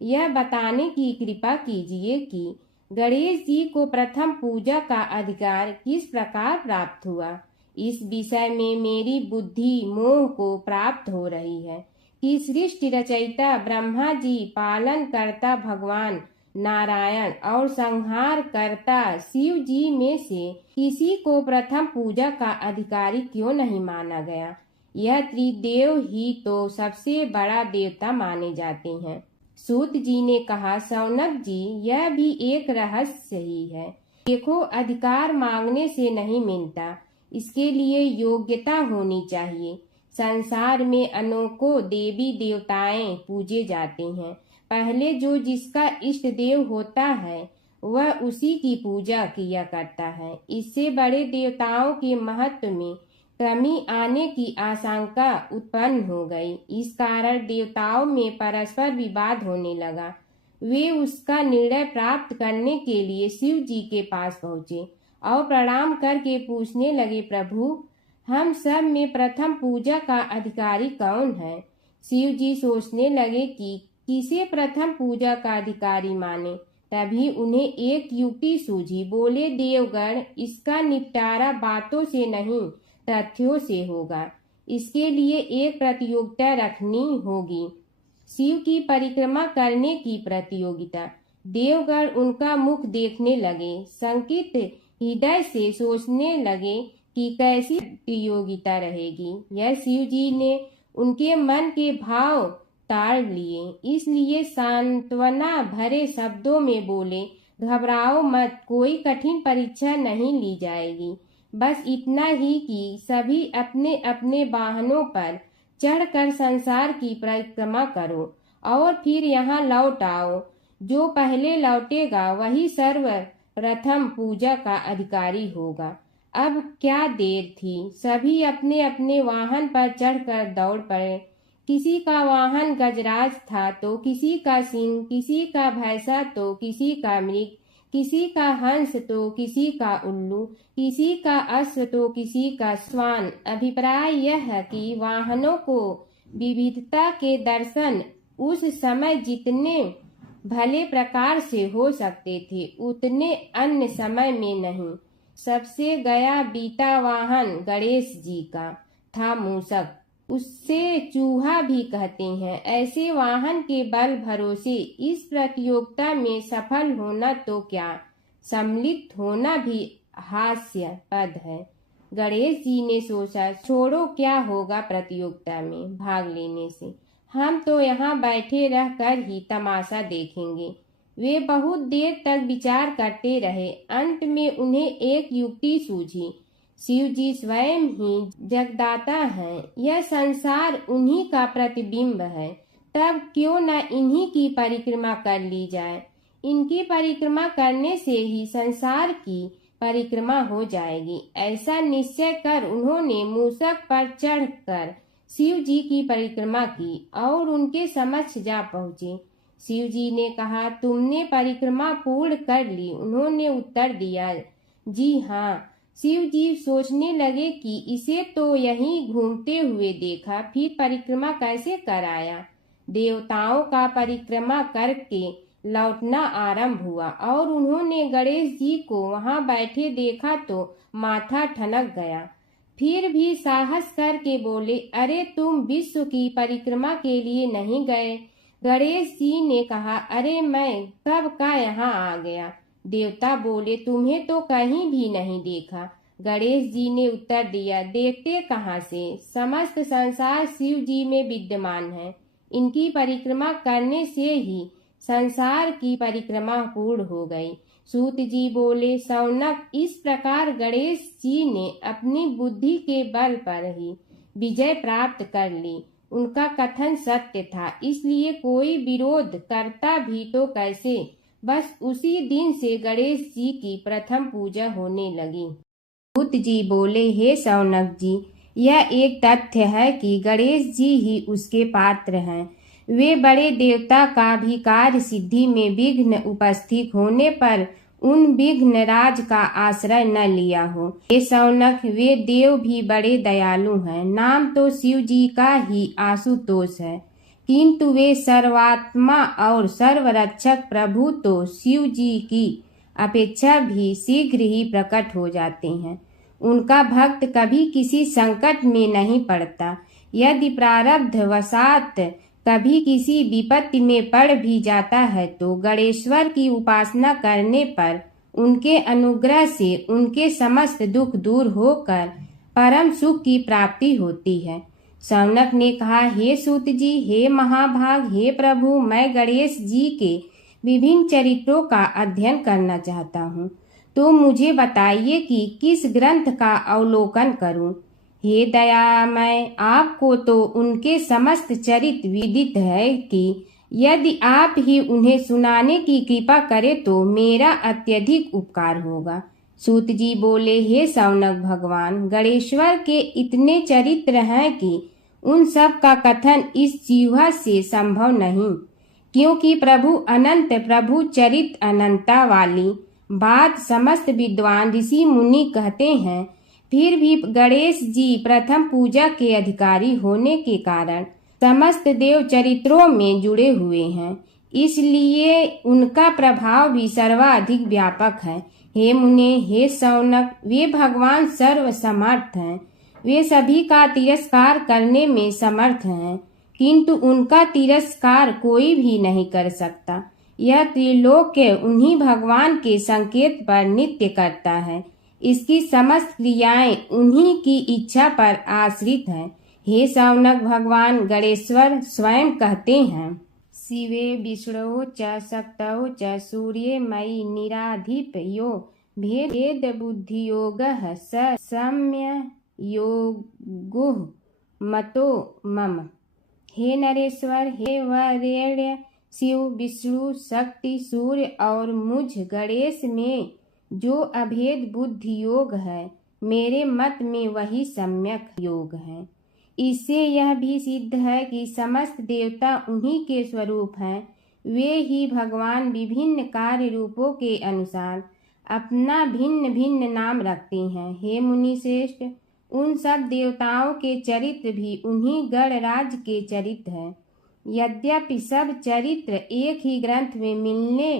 यह बताने की कृपा कीजिए कि गणेश जी को प्रथम पूजा का अधिकार किस प्रकार प्राप्त हुआ। इस विषय में मेरी बुद्धि मोह को प्राप्त हो रही है कि सृष्टि रचयिता ब्रह्मा जी, पालन करता भगवान नारायण और संहार करता शिव जी में से किसी को प्रथम पूजा का अधिकारी क्यों नहीं माना गया। यह त्रिदेव ही तो सबसे बड़ा देवता माने जाते हैं। सूत जी ने कहा, शौनक जी, यह भी एक रहस्य ही है। देखो, अधिकार मांगने से नहीं मिलता, इसके लिए योग्यता होनी चाहिए। संसार में अनेकों देवी देवताएं पूजे जाते हैं। पहले जो जिसका इष्ट देव होता है वह उसी की पूजा किया करता है। इससे बड़े देवताओं के महत्व में कमी आने की आशंका उत्पन्न हो गई। इस कारण देवताओं में परस्पर विवाद होने लगा। वे उसका निर्णय प्राप्त करने के लिए शिव जी के पास पहुँचे और प्रणाम करके पूछने लगे, प्रभु, हम सब में प्रथम पूजा का अधिकारी कौन है। शिव जी सोचने लगे कि किसे प्रथम पूजा का अधिकारी माने। तभी उन्हें एक युक्ति सूझी। बोले, देवगण, इसका निपटारा बातों से नहीं तथ्यों से होगा। इसके लिए एक प्रतियोगिता रखनी होगी, शिव की परिक्रमा करने की प्रतियोगिता। देवगण उनका मुख देखने लगे, शंकित हृदय से सोचने लगे कि कैसी प्रतियोगिता रहेगी। यह शिव जी ने उनके मन के भाव ताड़ लिए, इसलिए सांत्वना भरे शब्दों में बोले, घबराओ मत, कोई कठिन परीक्षा नहीं ली जाएगी। बस इतना ही कि सभी अपने अपने वाहनों पर चढ़कर संसार की परिक्रमा करो और फिर यहाँ लौट आओ। जो पहले लौटेगा वही सर्वप्रथम पूजा का अधिकारी होगा। अब क्या देर थी, सभी अपने अपने वाहन पर चढ़कर दौड़ पड़े। किसी का वाहन गजराज था तो किसी का सिंह, किसी का भैंसा तो किसी का मृग, किसी का हंस तो किसी का उल्लू, किसी का अश्व तो किसी का श्वान। अभिप्राय यह है कि वाहनों को विविधता के दर्शन उस समय जितने भले प्रकार से हो सकते थे उतने अन्य समय में नहीं। सबसे गया बीता वाहन गणेश जी का था मूषक, उससे चूहा भी कहते हैं। ऐसे वाहन के बल भरोसे इस प्रतियोगिता में सफल होना तो क्या, सम्मिलित होना भी हास्यास्पद है। गणेश जी ने सोचा, छोड़ो, क्या होगा प्रतियोगिता में भाग लेने से, हम तो यहाँ बैठे रह कर ही तमाशा देखेंगे। वे बहुत देर तक विचार करते रहे। अंत में उन्हें एक युक्ति सूझी। शिव जी स्वयं ही जगदाता हैं, यह संसार उन्हीं का प्रतिबिंब है, तब क्यों न इन्हीं की परिक्रमा कर ली जाए। इनकी परिक्रमा करने से ही संसार की परिक्रमा हो जाएगी। ऐसा निश्चय कर उन्होंने मूषक पर चढ़कर शिव जी की परिक्रमा की और उनके समक्ष जा पहुँचे। शिव जी ने कहा, तुमने परिक्रमा पूर्ण कर ली? उन्होंने उत्तर दिया, जी हाँ। शिव जी सोचने लगे कि इसे तो यहीं घूमते हुए देखा, फिर परिक्रमा कैसे कराया। देवताओं का परिक्रमा करके लौटना आरंभ हुआ और उन्होंने गणेश जी को वहां बैठे देखा तो माथा ठनक गया। फिर भी साहस करके बोले, अरे तुम विश्व की परिक्रमा के लिए नहीं गए? गणेश जी ने कहा, अरे मैं कब का यहाँ आ गया। देवता बोले, तुम्हें तो कहीं भी नहीं देखा। गणेश जी ने उत्तर दिया, देखते कहाँ से, समस्त संसार शिव जी में विद्यमान है। इनकी परिक्रमा करने से ही संसार की परिक्रमा पूर्ण हो गई। सूत जी बोले, शौनक, इस प्रकार गणेश जी ने अपनी बुद्धि के बल पर ही विजय प्राप्त कर ली। उनका कथन सत्य था, इसलिए कोई विरोध करता भी तो कैसे। बस उसी दिन से गणेश जी की प्रथम पूजा होने लगी। सूत जी बोले, हे शौनक जी, यह एक तथ्य है कि गणेश जी ही उसके पात्र हैं। वे बड़े देवता का भी कार्य सिद्धि में विघ्न उपस्थित होने पर उन विघ्न राज का आश्रय न लिया हो। हे शौनक, वे देव भी बड़े दयालु हैं। नाम तो शिव जी का ही आशुतोष है, किंतु वे सर्वात्मा और सर्वरक्षक प्रभु तो शिव जी की अपेक्षा भी शीघ्र ही प्रकट हो जाते हैं। उनका भक्त कभी किसी संकट में नहीं पड़ता। यदि प्रारब्ध वशात कभी किसी विपत्ति में पड़ भी जाता है तो गणेश्वर की उपासना करने पर उनके अनुग्रह से उनके समस्त दुख दूर होकर परम सुख की प्राप्ति होती है। शौनक ने कहा, हे सूत जी, हे महाभाग, हे प्रभु, मैं गणेश जी के विभिन्न चरित्रों का अध्ययन करना चाहता हूँ, तो मुझे बताइए कि किस ग्रंथ का अवलोकन करूँ। हे दयामय, आपको तो उनके समस्त चरित्र विदित है कि यदि आप ही उन्हें सुनाने की कृपा करें तो मेरा अत्यधिक उपकार होगा। सूत जी बोले, हे शौनक भगवान, गणेश्वर के इतने चरित्र हैं कि उन सब का कथन इस जीवा से संभव नहीं, क्योंकि प्रभु अनंत, प्रभु चरित्र अनंता वाली बात समस्त विद्वान ऋषि मुनि कहते हैं। फिर भी गणेश जी प्रथम पूजा के अधिकारी होने के कारण समस्त देव चरित्रों में जुड़े हुए हैं, इसलिए उनका प्रभाव भी सर्वाधिक व्यापक है। हे मुने, हे शौनक, वे भगवान सर्व समर्थ हैं। वे सभी का तिरस्कार करने में समर्थ हैं, किंतु उनका तिरस्कार कोई भी नहीं कर सकता। यह त्रिलोक्य उन्हीं भगवान के संकेत पर नित्य करता है। इसकी समस्त क्रियाएं उन्हीं की इच्छा पर आश्रित हैं। हे शौनक, भगवान गणेश्वर स्वयं कहते हैं, शिवे विष्णु च शक्तौ च सूर्ये मयि निराधिप यो भेद बुद्धि योग स सम्य योगो मतो मम। हे नरेश्वर, हे वरेण्य, शिव, विष्णु, शक्ति, सूर्य और मुझ गणेश में जो अभेद बुद्धि योग है, मेरे मत में वही सम्यक योग है। इससे यह भी सिद्ध है कि समस्त देवता उन्हीं के स्वरूप हैं। वे ही भगवान विभिन्न कार्य रूपों के अनुसार अपना भिन्न भिन्न नाम रखते हैं। हे मुनि श्रेष्ठ, उन सब देवताओं के चरित्र भी उन्हीं गणराज के चरित्र हैं। यद्यपि सब चरित्र एक ही ग्रंथ में मिलने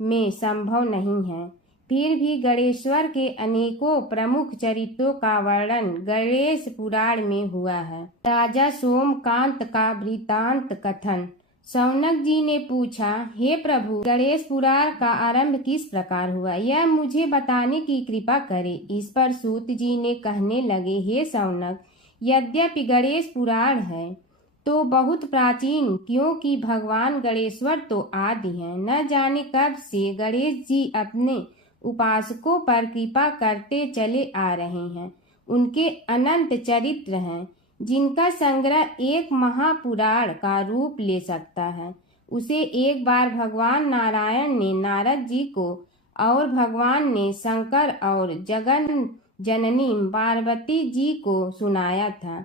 में संभव नहीं है, फिर भी गणेश्वर के अनेकों प्रमुख चरित्रों का वर्णन गणेश पुराण में हुआ है। राजा सोमकांत का वृत्तांत कथन। शौनक जी ने पूछा, हे प्रभु, गणेश पुराण का आरंभ किस प्रकार हुआ, यह मुझे बताने की कृपा करे। इस पर सूत जी ने कहने लगे, हे शौनक, यद्यपि गणेश पुराण है तो बहुत प्राचीन, क्योंकि भगवान गणेश्वर तो आदि हैं। न जाने कब से गणेश जी अपने उपासकों पर कृपा करते चले आ रहे हैं। उनके अनंत चरित्र हैं, जिनका संग्रह एक महापुराण का रूप ले सकता है। उसे एक बार भगवान नारायण ने नारद जी को और भगवान ने शंकर और जगन जननी पार्वती जी को सुनाया था।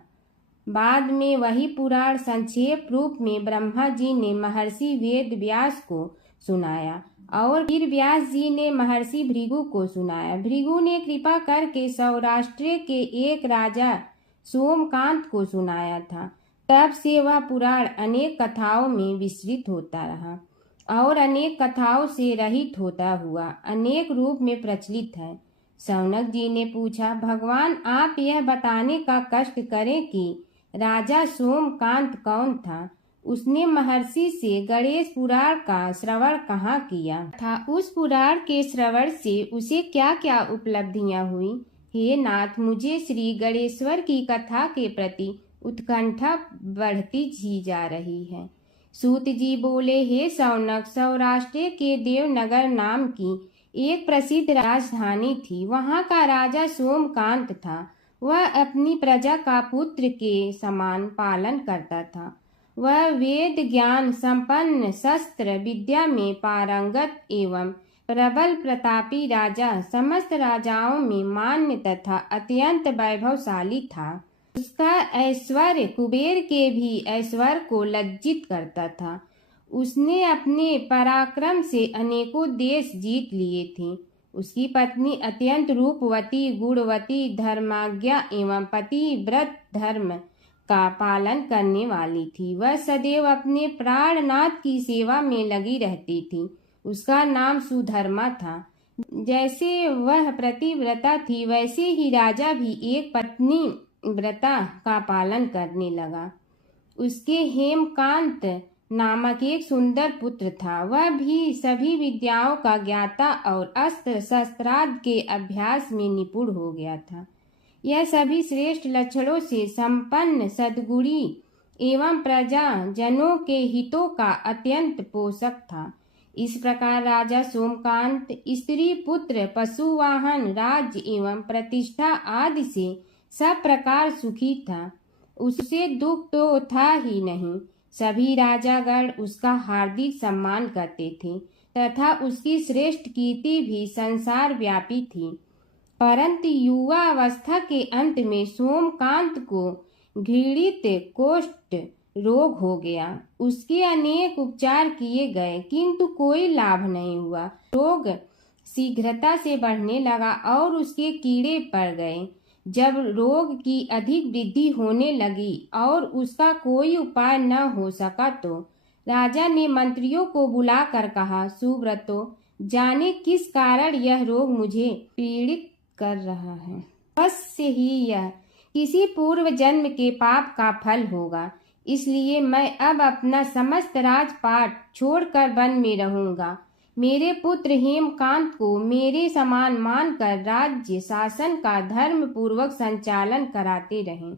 बाद में वही पुराण संक्षेप रूप में ब्रह्मा जी ने महर्षि वेद व्यास को सुनाया और फिर व्यास जी ने महर्षि भृगु को सुनाया। भृगु ने कृपा करके सौराष्ट्र के एक राजा सोमकांत को सुनाया था। तब से वह पुराण अनेक कथाओं में विस्तृत होता रहा और अनेक कथाओं से रहित होता हुआ अनेक रूप में प्रचलित है। शौनक जी ने पूछा, भगवान आप यह बताने का कष्ट करें कि राजा सोमकांत कौन था। उसने महर्षि से गणेश पुराण का श्रवण कहाँ किया था, उस पुराण के श्रवण से उसे क्या क्या उपलब्धियां हुई। हे नाथ, मुझे श्री गणेश्वर की कथा के प्रति उत्कंठा बढ़ती ही जा रही है। सूत जी बोले, हे शौनक, सौराष्ट्र के देवनगर नाम की एक प्रसिद्ध राजधानी थी। वहाँ का राजा सोमकांत था। वह अपनी प्रजा का पुत्र के समान पालन करता था। वह वेद ज्ञान संपन्न, शस्त्र विद्या में पारंगत एवं प्रबल प्रतापी राजा, समस्त राजाओं में मान्य तथा अत्यंत वैभवशाली था। उसका ऐश्वर्य कुबेर के भी ऐश्वर्य को लज्जित करता था। उसने अपने पराक्रम से अनेकों देश जीत लिए थे। उसकी पत्नी अत्यंत रूपवती, गुणवती, धर्माज्ञा एवं पतिव्रत धर्म का पालन करने वाली थी। वह सदैव अपने प्राणनाथ की सेवा में लगी रहती थी। उसका नाम सुधर्मा था। जैसे वह प्रतिव्रता थी, वैसे ही राजा भी एक पत्नी व्रता का पालन करने लगा। उसके हेमकांत नामक एक सुंदर पुत्र था। वह भी सभी विद्याओं का ज्ञाता और अस्त्र शस्त्रादि के अभ्यास में निपुण हो गया था। यह सभी श्रेष्ठ लक्षणों से संपन्न सद्गुणी एवं प्रजा जनों के हितों का अत्यंत पोषक था। इस प्रकार राजा सोमकांत स्त्री पुत्र, पशुवाहन, राज्य एवं प्रतिष्ठा आदि से सब प्रकार सुखी था। उससे दुख तो था ही नहीं। सभी राजागण उसका हार्दिक सम्मान करते थे तथा उसकी श्रेष्ठ कीर्ति भी संसार व्यापी थी। परंतु युवा अवस्था के अंत में सोमकांत को घृणित कोष्ठ रोग हो गया। उसके अनेक उपचार किए गए, किंतु कोई लाभ नहीं हुआ। रोग शीघ्रता से बढ़ने लगा और उसके कीड़े पड़ गए। जब रोग की अधिक वृद्धि होने लगी और उसका कोई उपाय न हो सका, तो राजा ने मंत्रियों को बुलाकर कहा, सुव्रतो, जाने किस कारण यह रोग मुझे पीड़ित कर रहा है। अवश्य ही यह किसी पूर्व जन्म के पाप का फल होगा। इसलिए मैं अब अपना समस्त राजपाट छोड़कर वन में रहूंगा। मेरे पुत्र हेमकांत को मेरे समान मानकर राज्य शासन का धर्म पूर्वक संचालन कराते रहें।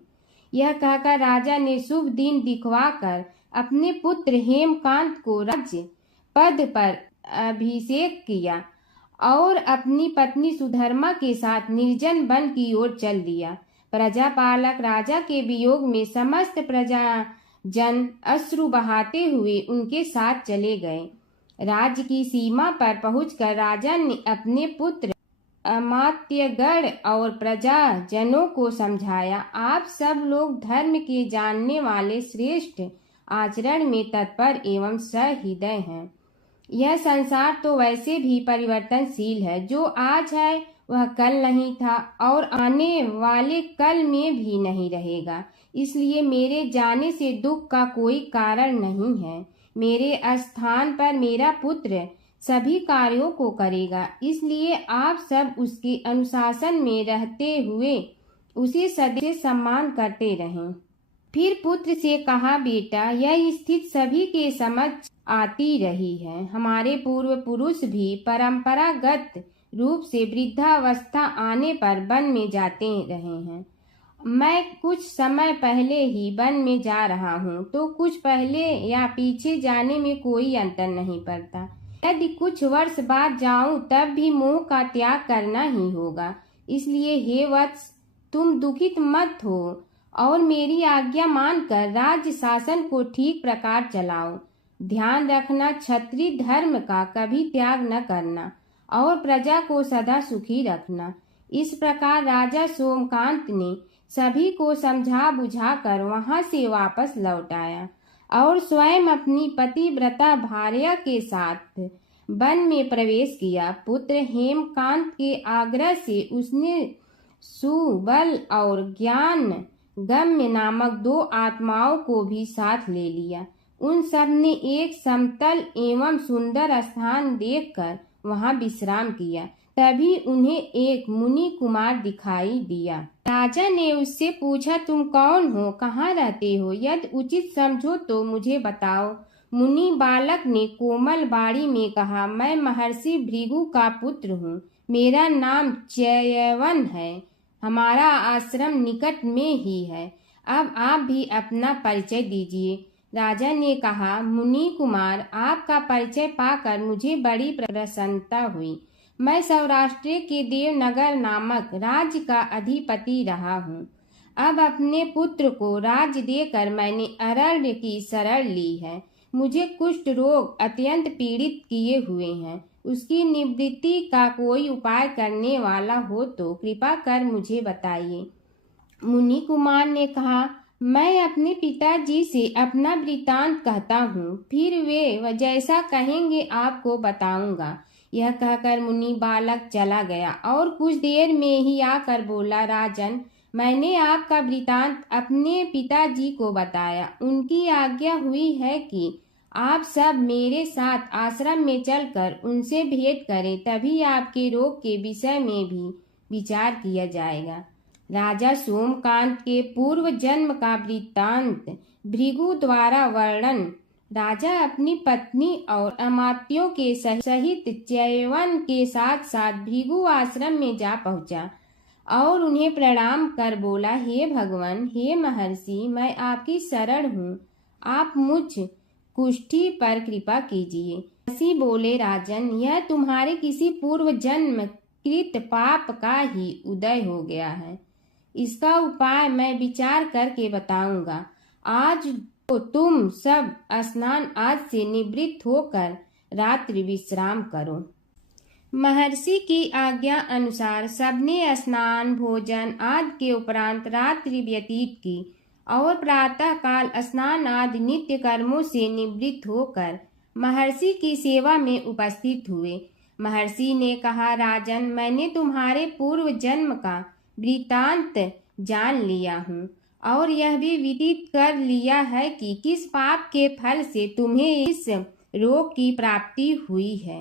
यह कहकर राजा ने शुभ दिन दिखवाकर अपने पुत्र हेमकांत को राज्य पद पर अभिषेक किया और अपनी पत्नी सुधर्मा के साथ निर्जन वन की ओर चल दिया। प्रजापालक राजा के वियोग में समस्त प्रजा जन अश्रु बहाते हुए उनके साथ चले गए। राज्य की सीमा पर पहुंचकर राजा ने अपने पुत्र अमात्यगण और प्रजाजनों को समझाया, आप सब लोग धर्म के जानने वाले श्रेष्ठ आचरण में तत्पर एवं सहृदय हैं। यह संसार तो वैसे भी परिवर्तनशील है, जो आज है वह कल नहीं था और आने वाले कल में भी नहीं रहेगा। इसलिए मेरे जाने से दुख का कोई कारण नहीं है। मेरे स्थान पर मेरा पुत्र सभी कार्यों को करेगा, इसलिए आप सब उसके अनुशासन में रहते हुए उसे सदैव सम्मान करते रहें। फिर पुत्र से कहा, बेटा, यह स्थिति सभी के समझ आती रही है। हमारे पूर्व पुरुष भी परंपरागत रूप से वृद्धावस्था आने पर वन में जाते रहे हैं। मैं कुछ समय पहले ही वन में जा रहा हूँ, तो कुछ पहले या पीछे जाने में कोई अंतर नहीं पड़ता। यदि कुछ वर्ष बाद जाऊं तब भी मोह का त्याग करना ही होगा। इसलिए हे वत्स, तुम दुखित मत हो और मेरी आज्ञा मानकर राज्य शासन को ठीक प्रकार चलाओ। ध्यान रखना, क्षत्रिय धर्म का कभी त्याग न करना और प्रजा को सदा सुखी रखना। इस प्रकार राजा सोमकांत ने सभी को समझा बुझाकर वहां से वापस लौट आया और स्वयं अपनी पतिव्रता भार्या के साथ वन में प्रवेश किया। पुत्र हेमकांत के आग्रह से उसने सुबल और ज्ञान गम्य नामक 2 आत्माओं को भी साथ ले लिया। उन सब ने एक समतल एवं सुंदर स्थान देखकर वहां विश्राम किया। तभी उन्हें एक मुनि कुमार दिखाई दिया। राजा ने उससे पूछा, तुम कौन हो, कहाँ रहते हो? यदि उचित समझो तो मुझे बताओ। मुनि बालक ने कोमल बाड़ी में कहा, मैं महर्षि भृगु का पुत्र हूँ। मेरा नाम च्यवन है। हमारा आश्रम निकट में ही है। अब आप भी अपना परिचय दीजिए। राजा ने कहा, मुनि कुमार, आपका परिचय पाकर मुझे बड़ी प्रसन्नता हुई। मैं सौराष्ट्र के देवनगर नामक राज्य का अधिपति रहा हूँ। अब अपने पुत्र को राज्य देकर मैंने अरण्य की शरण ली है। मुझे कुष्ठ रोग अत्यंत पीड़ित किए हुए हैं। उसकी निवृत्ति का कोई उपाय करने वाला हो तो कृपा कर मुझे बताइए। मुनि कुमार ने कहा, मैं अपने पिताजी से अपना वृतांत कहता हूँ, फिर वे जैसा कहेंगे आपको बताऊंगा। यह कहकर मुनि बालक चला गया और कुछ देर में ही आकर बोला, राजन, मैंने आपका वृतांत अपने पिताजी को बताया। उनकी आज्ञा हुई है कि आप सब मेरे साथ आश्रम में चलकर उनसे भेंट करें, तभी आपके रोग के विषय में भी विचार किया जाएगा। राजा सोमकांत के पूर्व जन्म का वृत्तांत भृगु द्वारा वर्णन। राजा अपनी पत्नी और अमात्यों के सहित च्यवन के साथ साथ भृगु आश्रम में जा पहुंचा और उन्हें प्रणाम कर बोला, हे भगवान, हे महर्षि, मैं आपकी शरण हूँ। आप मुझ कुष्ठी पर कृपा कीजिए। महर्षि बोले, राजन, यह तुम्हारे किसी पूर्व जन्म कृत पाप का ही उदय हो गया है। इसका उपाय मैं विचार करके बताऊंगा। आज तो तुम सब स्नान आदि से निवृत्त होकर रात्रि विश्राम करो। महर्षि की आज्ञा अनुसार सबने स्नान भोजन आदि के उपरांत रात्रि व्यतीत की और प्रातः काल स्नान आदि नित्य कर्मों से निवृत्त होकर महर्षि की सेवा में उपस्थित हुए। महर्षि ने कहा, राजन, मैंने तुम्हारे पूर्व जन्म का वृत्तांत जान लिया हूँ और यह भी विदित कर लिया है कि किस पाप के फल से तुम्हें इस रोग की प्राप्ति हुई है।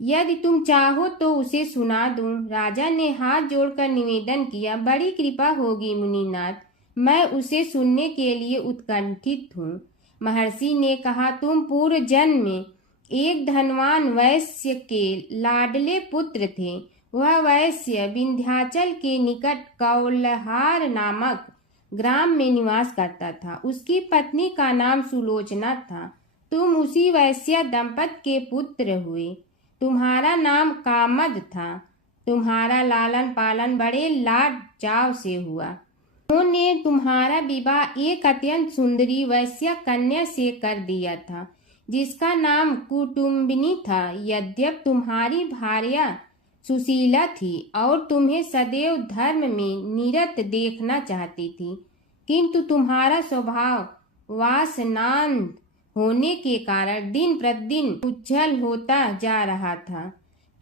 यदि तुम चाहो तो उसे सुना दूं। राजा ने हाथ जोड़कर निवेदन किया, बड़ी कृपा होगी मुनिनाथ, मैं उसे सुनने के लिए उत्कंठित हूँ। महर्षि ने कहा, तुम पूर्व जन्म में एक धनवान वैश्य के लाडले पुत्र थे। वह वैश्य विंध्याचल के निकट कौलहार नामक ग्राम में निवास करता था। उसकी पत्नी का नाम सुलोचना था। तुम उसी वैश्य दंपत के पुत्र हुए। तुम्हारा नाम कामद था। तुम्हारा लालन पालन बड़े लाड चाव से हुआ। उन्होंने तुम्हारा विवाह एक अत्यंत सुंदरी वैश्य कन्या से कर दिया था, जिसका नाम कुटुम्बिनी था। यद्यप तुम्हारी भार्या सुशीला थी और तुम्हें सदैव धर्म में निरत देखना चाहती थी, किंतु तुम्हारा स्वभाव वासनांध होने के कारण दिन प्रतिदिन उज्जवल होता जा रहा था।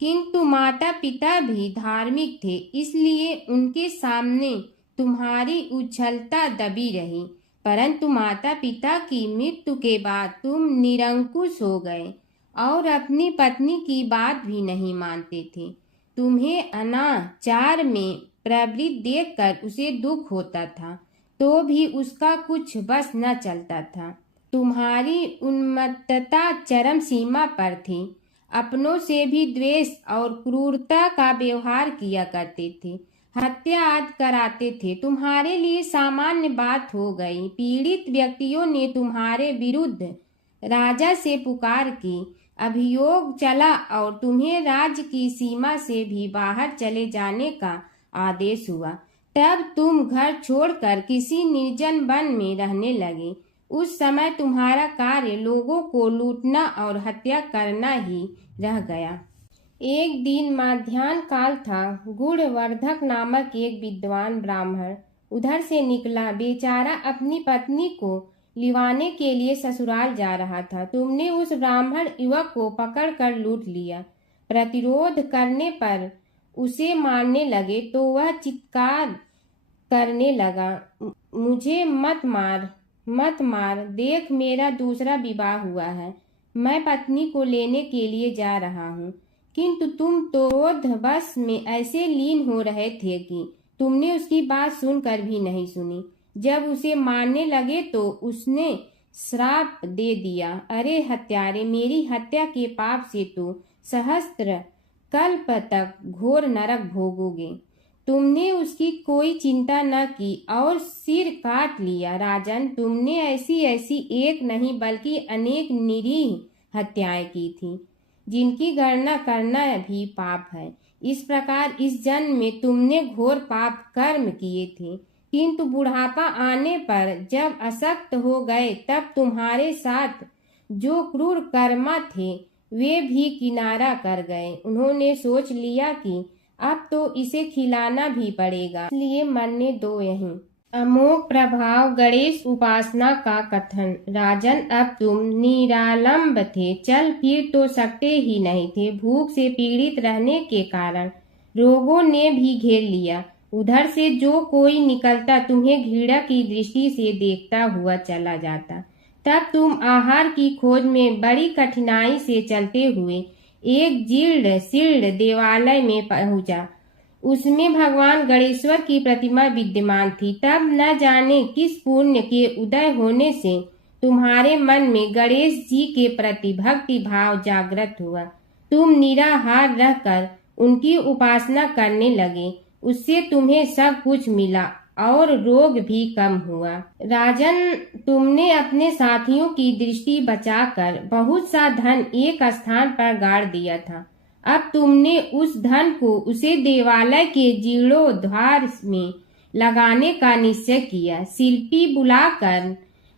किंतु माता पिता भी धार्मिक थे, इसलिए उनके सामने तुम्हारी उज्ज्वलता दबी रही। परंतु माता पिता की मृत्यु के बाद तुम निरंकुश हो गए और अपनी पत्नी की बात भी नहीं मानते थे। तुम्हें अनाचार में प्रवृत्त देखकर उसे दुख होता था, तो भी उसका कुछ बस न चलता था। तुम्हारी उन्मत्तता चरम सीमा पर थी। अपनों से भी द्वेष और क्रूरता का व्यवहार किया करते थे। हत्या आदि कराते थे। तुम्हारे लिए सामान्य बात हो गई। पीड़ित व्यक्तियों ने तुम्हारे विरुद्ध राजा से पुकार की। अभियोग चला और तुम्हें राज्य की सीमा से भी बाहर चले जाने का आदेश हुआ। तब तुम घर छोड़कर किसी निर्जन वन में रहने लगे। उस समय तुम्हारा कार्य लोगों को लूटना और हत्या करना ही रह गया। एक दिन माध्याह्न काल था। गुणवर्धक नामक एक विद्वान ब्राह्मण उधर से निकला। बेचारा अपनी पत्नी को लिवाने के लिए ससुराल जा रहा था। तुमने उस ब्राह्मण युवक को पकड़कर लूट लिया। प्रतिरोध करने पर उसे मारने लगे तो वह चित्कार करने लगा, मुझे मत मार, मत मार, देख मेरा दूसरा विवाह हुआ है। मैं पत्नी को लेने के लिए जा रहा हूँ। किंतु तुम तो क्रोधवश में ऐसे लीन हो रहे थे कि तुमने उसकी बात सुनकर भी नहीं सुनी। जब उसे मारने लगे तो उसने श्राप दे दिया, अरे हत्यारे, मेरी हत्या के पाप से तो सहस्त्र कल्प तक घोर नरक भोगोगे। तुमने उसकी कोई चिंता न की और सिर काट लिया। राजन, तुमने ऐसी ऐसी एक नहीं बल्कि अनेक निरीह हत्याएं की थी, जिनकी गणना करना भी पाप है। इस प्रकार इस जन्म में तुमने घोर पाप कर्म किए थे, किंतु बुढ़ापा आने पर जब अशक्त हो गए तब तुम्हारे साथ जो क्रूर कर्मा थे वे भी किनारा कर गए। उन्होंने सोच लिया कि अब तो इसे खिलाना भी पड़ेगा, इसलिए मरने दो यहीं। अमोघ प्रभाव गणेश उपासना का कथन। राजन, अब तुम निरालंब थे, चल फिर तो सकते ही नहीं थे। भूख से पीड़ित रहने के कारण रोगों ने भी घेर लिया। उधर से जो कोई निकलता तुम्हें घृणा की दृष्टि से देखता हुआ चला जाता। तब तुम आहार की खोज में बड़ी कठिनाई से चलते हुए एक जीर्ण शीर्ण देवालय में पहुंचा। उसमें भगवान गणेश्वर की प्रतिमा विद्यमान थी। तब न जाने किस पुण्य के उदय होने से तुम्हारे मन में गणेश जी के प्रति भक्ति भाव जागृत हुआ। तुम निराहार रहकर उनकी उपासना करने लगे। उससे तुम्हें सब कुछ मिला और रोग भी कम हुआ। राजन, तुमने अपने साथियों की दृष्टि बचाकर बहुत सा धन एक स्थान पर गाड़ दिया था। अब तुमने उस धन को उसे देवालय के जीर्णोद्धार में लगाने का निश्चय किया। शिल्पी बुलाकर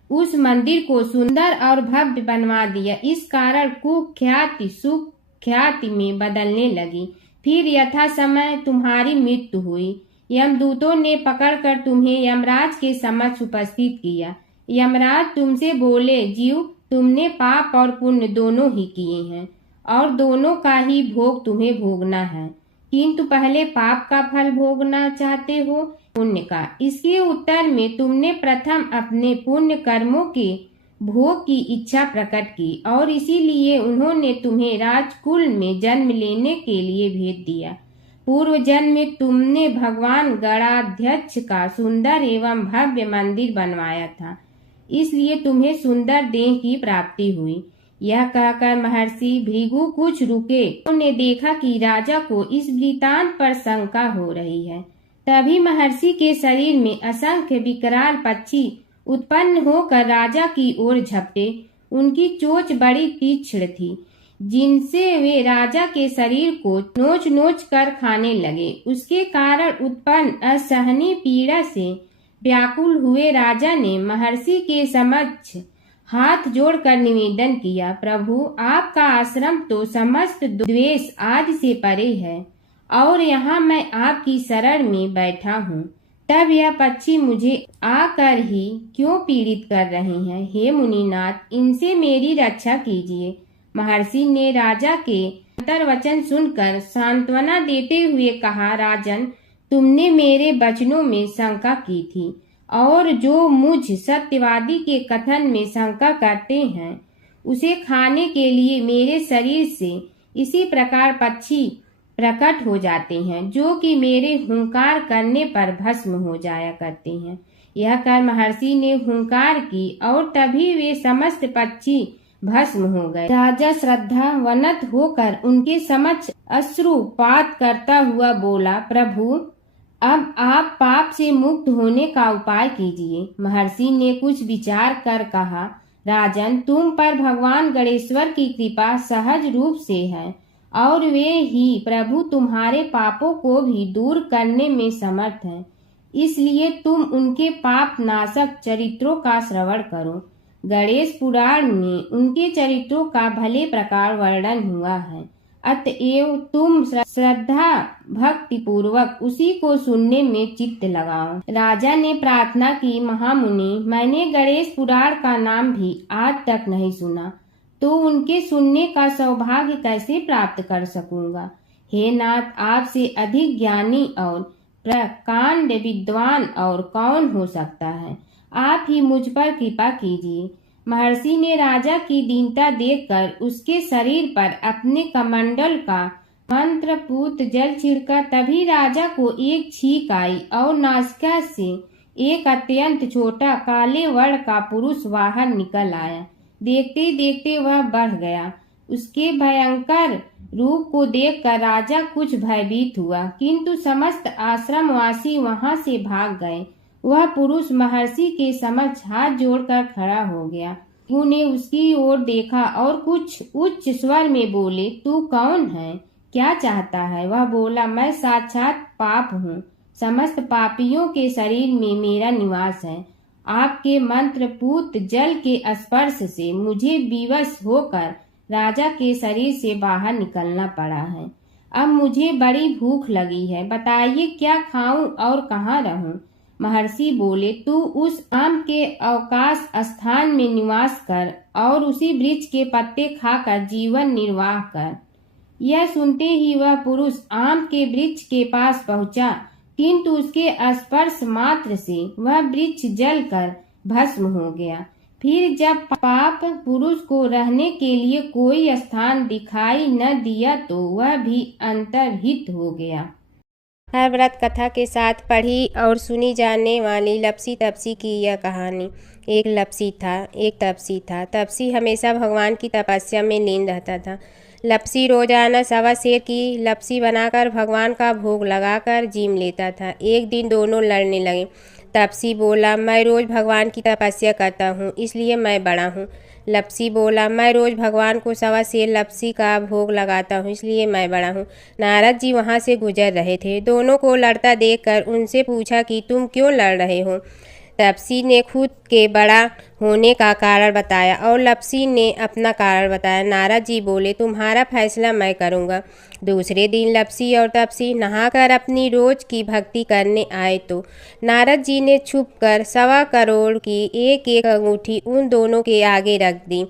उस मंदिर को सुंदर और भव्य बनवा दिया। इस कारण कुख्याति सुख्याति में बदलने लगी। फिर यथा समय तुम्हारी मृत्यु हुई। यमदूतों ने पकड़कर तुम्हें यमराज के समक्ष उपस्थित किया। यमराज तुमसे बोले, जीव, तुमने पाप और पुण्य दोनों ही किए हैं और दोनों का ही भोग तुम्हें भोगना है, किंतु पहले पाप का फल भोगना चाहते हो पुण्य का। इसके उत्तर में तुमने प्रथम अपने पुण्य कर्मों के भोग की इच्छा प्रकट की और इसीलिए उन्होंने तुम्हें राजकुल में जन्म लेने के लिए भेज दिया। पूर्व जन्म में तुमने भगवान गणाध्यक्ष का सुंदर एवं भव्य मंदिर बनवाया था, इसलिए तुम्हें सुंदर देह की प्राप्ति हुई। यह कहकर महर्षि भृगु कुछ रुके। उन्होंने देखा कि राजा को इस वृतांत पर शंका हो रही है। तभी महर्षि के शरीर में असंख्य विकराल पक्षी उत्पन्न होकर राजा की ओर झपटे। उनकी चोंच बड़ी तीक्ष्ण थी, जिनसे वे राजा के शरीर को नोच नोच कर खाने लगे। उसके कारण उत्पन्न असहनीय पीड़ा से व्याकुल हुए राजा ने महर्षि के समक्ष हाथ जोड़कर निवेदन किया, प्रभु, आपका आश्रम तो समस्त द्वेष आदि से परे है और यहाँ मैं आपकी शरण में बैठा हूँ। तब यह पक्षी मुझे आकर ही क्यों पीड़ित कर रहे हैं? हे मुनिनाथ, इनसे मेरी रक्षा कीजिए। महर्षि ने राजा के अंतर्वचन सुनकर सांत्वना देते हुए कहा, राजन, तुमने मेरे वचनों में शंका की थी और जो मुझ सत्यवादी के कथन में शंका करते हैं उसे खाने के लिए मेरे शरीर से इसी प्रकार पक्षी प्रकट हो जाते हैं, जो कि मेरे हुंकार करने पर भस्म हो जाया करते हैं। यह कर महर्षि ने हुंकार की और तभी वे समस्त पक्षी भस्म हो गए। राजा श्रद्धावनत होकर उनके समक्ष अश्रुपात करता हुआ बोला, प्रभु, अब आप पाप से मुक्त होने का उपाय कीजिए। महर्षि ने कुछ विचार कर कहा, राजन, तुम पर भगवान गणेश्वर की कृपा सहज रूप से है और वे ही प्रभु तुम्हारे पापों को भी दूर करने में समर्थ हैं। इसलिए तुम उनके पाप नाशक चरित्रों का श्रवण करो। गणेश पुराण में उनके चरित्रों का भले प्रकार वर्णन हुआ है, अतएव तुम श्रद्धा भक्ति पूर्वक उसी को सुनने में चित्त लगाओ। राजा ने प्रार्थना की, महामुनि, मैंने गणेश पुराण का नाम भी आज तक नहीं सुना, तो उनके सुनने का सौभाग्य कैसे प्राप्त कर सकूंगा? हे नाथ, आपसे अधिक ज्ञानी और प्रकांड विद्वान और कौन हो सकता है? आप ही मुझ पर कृपा कीजिए। महर्षि ने राजा की दीनता देखकर उसके शरीर पर अपने कमंडल का मंत्रपूत जल छिड़का। तभी राजा को एक छींक आई और नासिका से एक अत्यंत छोटा काले वर्ण का पुरुष बाहर निकल आया। देखते देखते वह बढ़ गया। उसके भयंकर रूप को देखकर राजा कुछ भयभीत हुआ, किंतु समस्त आश्रमवासी वहां से भाग गए। वह पुरुष महर्षि के समक्ष हाथ जोड़कर खड़ा हो गया। उन्हें उसकी ओर देखा और कुछ उच्च स्वर में बोले, तू कौन है? क्या चाहता है? वह बोला, मैं साक्षात पाप हूँ। समस्त पापियों के शरीर में मेरा निवास है। आपके मंत्रपूत जल के स्पर्श से मुझे विवश होकर राजा के शरीर से बाहर निकलना पड़ा है। अब मुझे बड़ी भूख लगी है, बताइए क्या खाऊं और कहाँ रहूं? महर्षि बोले, तू उस आम के अवकाश स्थान में निवास कर और उसी वृक्ष के पत्ते खाकर जीवन निर्वाह कर। यह सुनते ही वह पुरुष आम के वृक्ष के पास पहुंचा, किंतु उसके स्पर्श मात्र से वह वृक्ष जलकर भस्म हो गया। फिर जब पाप पुरुष को रहने के लिए कोई स्थान दिखाई न दिया तो वह भी अंतर्हित हो गया। हर व्रत कथा के साथ पढ़ी और सुनी जाने वाली लपसी तपसी की यह कहानी। एक लपसी था, एक तपसी था। तपसी हमेशा भगवान की तपस्या में लीन रहता था। लपसी रोजाना सवा सेर की लपसी बनाकर भगवान का भोग लगाकर जीम लेता था। एक दिन दोनों लड़ने लगे। तपसी बोला, मैं रोज भगवान की तपस्या करता हूँ, इसलिए मैं बड़ा हूँ। लपसी बोला, मैं रोज भगवान को सवा सेर लपसी का भोग लगाता हूँ, इसलिए मैं बड़ा हूँ। नारद जी वहाँ से गुजर रहे थे। दोनों को लड़ता देखकर उनसे पूछा कि तुम क्यों लड़ रहे हो? तपसी ने खुद के बड़ा होने का कारण बताया और लपसी ने अपना कारण बताया। नारद जी बोले, तुम्हारा फैसला मैं करूँगा। दूसरे दिन लपसी और तपसी नहाकर अपनी रोज की भक्ति करने आए तो नारद जी ने छुपकर 1.25 करोड़ की एक एक अंगूठी उन दोनों के आगे रख दी।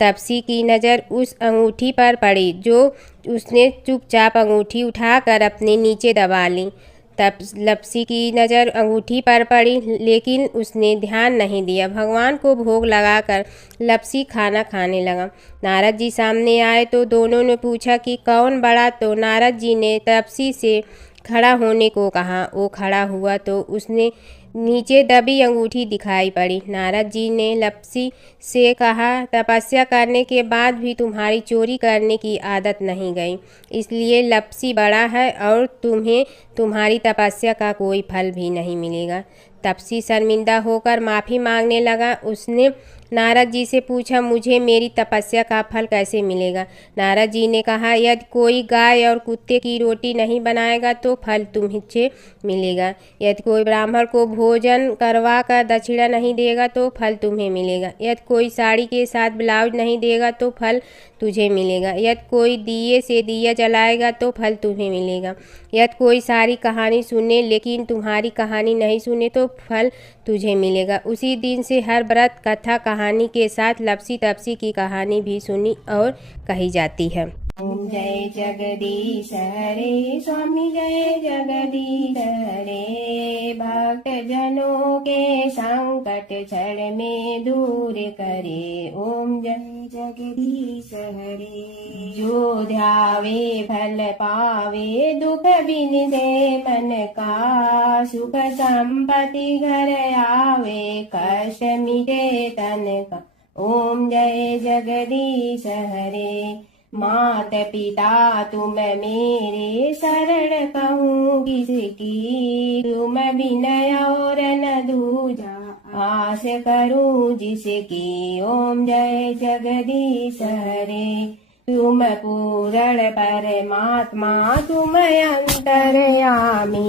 तपसी की नज़र उस अंगूठी पर पड़ी जो उसने चुपचाप अंगूठी उठाकर अपने नीचे दबा ली। तब लपसी की नज़र अंगूठी पर पड़ी, लेकिन उसने ध्यान नहीं दिया। भगवान को भोग लगाकर लपसी खाना खाने लगा। नारद जी सामने आए तो दोनों ने पूछा कि कौन बड़ा, तो नारद जी ने तपसी से खड़ा होने को कहा। वो खड़ा हुआ तो उसने नीचे दबी अंगूठी दिखाई पड़ी। नारद जी ने लपसी से कहा, तपस्या करने के बाद भी तुम्हारी चोरी करने की आदत नहीं गई, इसलिए लपसी बड़ा है और तुम्हें तुम्हारी तपस्या का कोई फल भी नहीं मिलेगा। तपसी शर्मिंदा होकर माफ़ी मांगने लगा। उसने नारद जी से पूछा, मुझे मेरी तपस्या का फल कैसे मिलेगा? नारद जी ने कहा, यदि कोई गाय और कुत्ते की रोटी नहीं बनाएगा तो फल तुम्हें मिलेगा। यदि कोई ब्राह्मण को भोजन करवा कर दक्षिणा नहीं देगा तो फल तुम्हें मिलेगा। यदि कोई साड़ी के साथ ब्लाउज नहीं देगा तो फल तुझे मिलेगा। यदि कोई दिए से दिया जलाएगा तो फल तुम्हें मिलेगा। यदि कोई सारी कहानी सुने लेकिन तुम्हारी कहानी नहीं सुने तो फल तुझे मिलेगा। उसी दिन से हर व्रत कथा कहानी के साथ लपसी तपसी की कहानी भी सुनी और कही जाती है। ओम जय जगदीश हरे स्वामी जय जगदीश हरे, भक्त जनों के संकट क्षण में दूर करे। ओम जय जगदीश हरे, जो ध्यावे फल पावे, दुख बिन दे मन का, सुख संपत्ति घर आवे, कष्ट मिटे तन का। ओम जय जगदीश हरे, मात पिता तुम मेरे, शरण कहूँ किसकी, तुम विनय और न दूजा, आस करूँ जिसकी। ओम जय जगदीश हरे, तुम पूर्ण परमात्मा, तुम अंतर्यामी,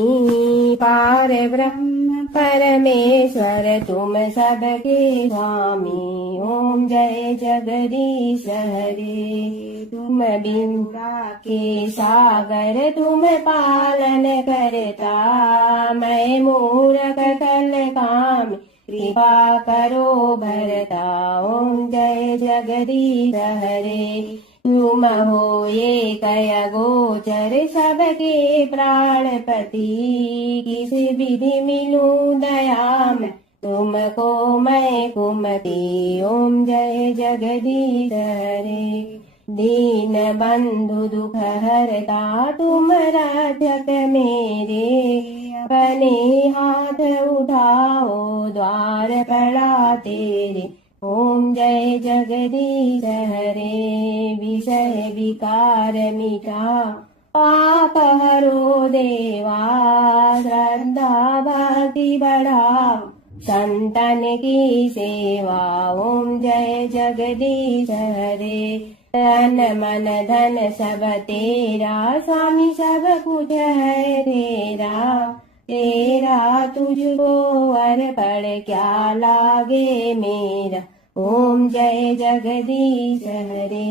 पार ब्रह्म परमेश्वर, तुम सबके स्वामी। ओम जय जगदीश हरे, तुम बिंदा के सागर, तुम पालन करता, मैं मूरख कल काम, कृपा करो भरता। ओम जय जगदीश हरे, तुम हो ये कय गोचर, सबके प्राणपति, किस विधि मिलूं दया में, तुमको मैं कुमति। ओम जय जगदीश हरे, दीन बंधु दुख हरता, तुम रक्षक मेरे, अपने हाथ उठाओ, द्वार पड़ा तेरे। ओम जय जगदीश हरे, विषय विकार मिटा, पाप हरो देवा, श्रद्धा भक्ति बढ़ाओ, संतन की सेवा। ओम जय जगदीश हरे, तन मन धन सब तेरा, स्वामी सब कुछ है तेरा, तेरा तुझको अर्पण क्या लागे मेरा। ओम जय जगदीश हरे,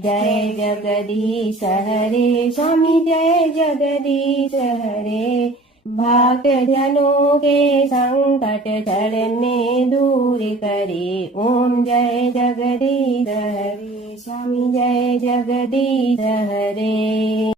जय जगदीश हरे, स्वामी जय जगदीश हरे, भक्त जनों के संकट क्षण में दूर करे। ओम जय जगदीश हरे, स्वामी जय जगदीश हरे।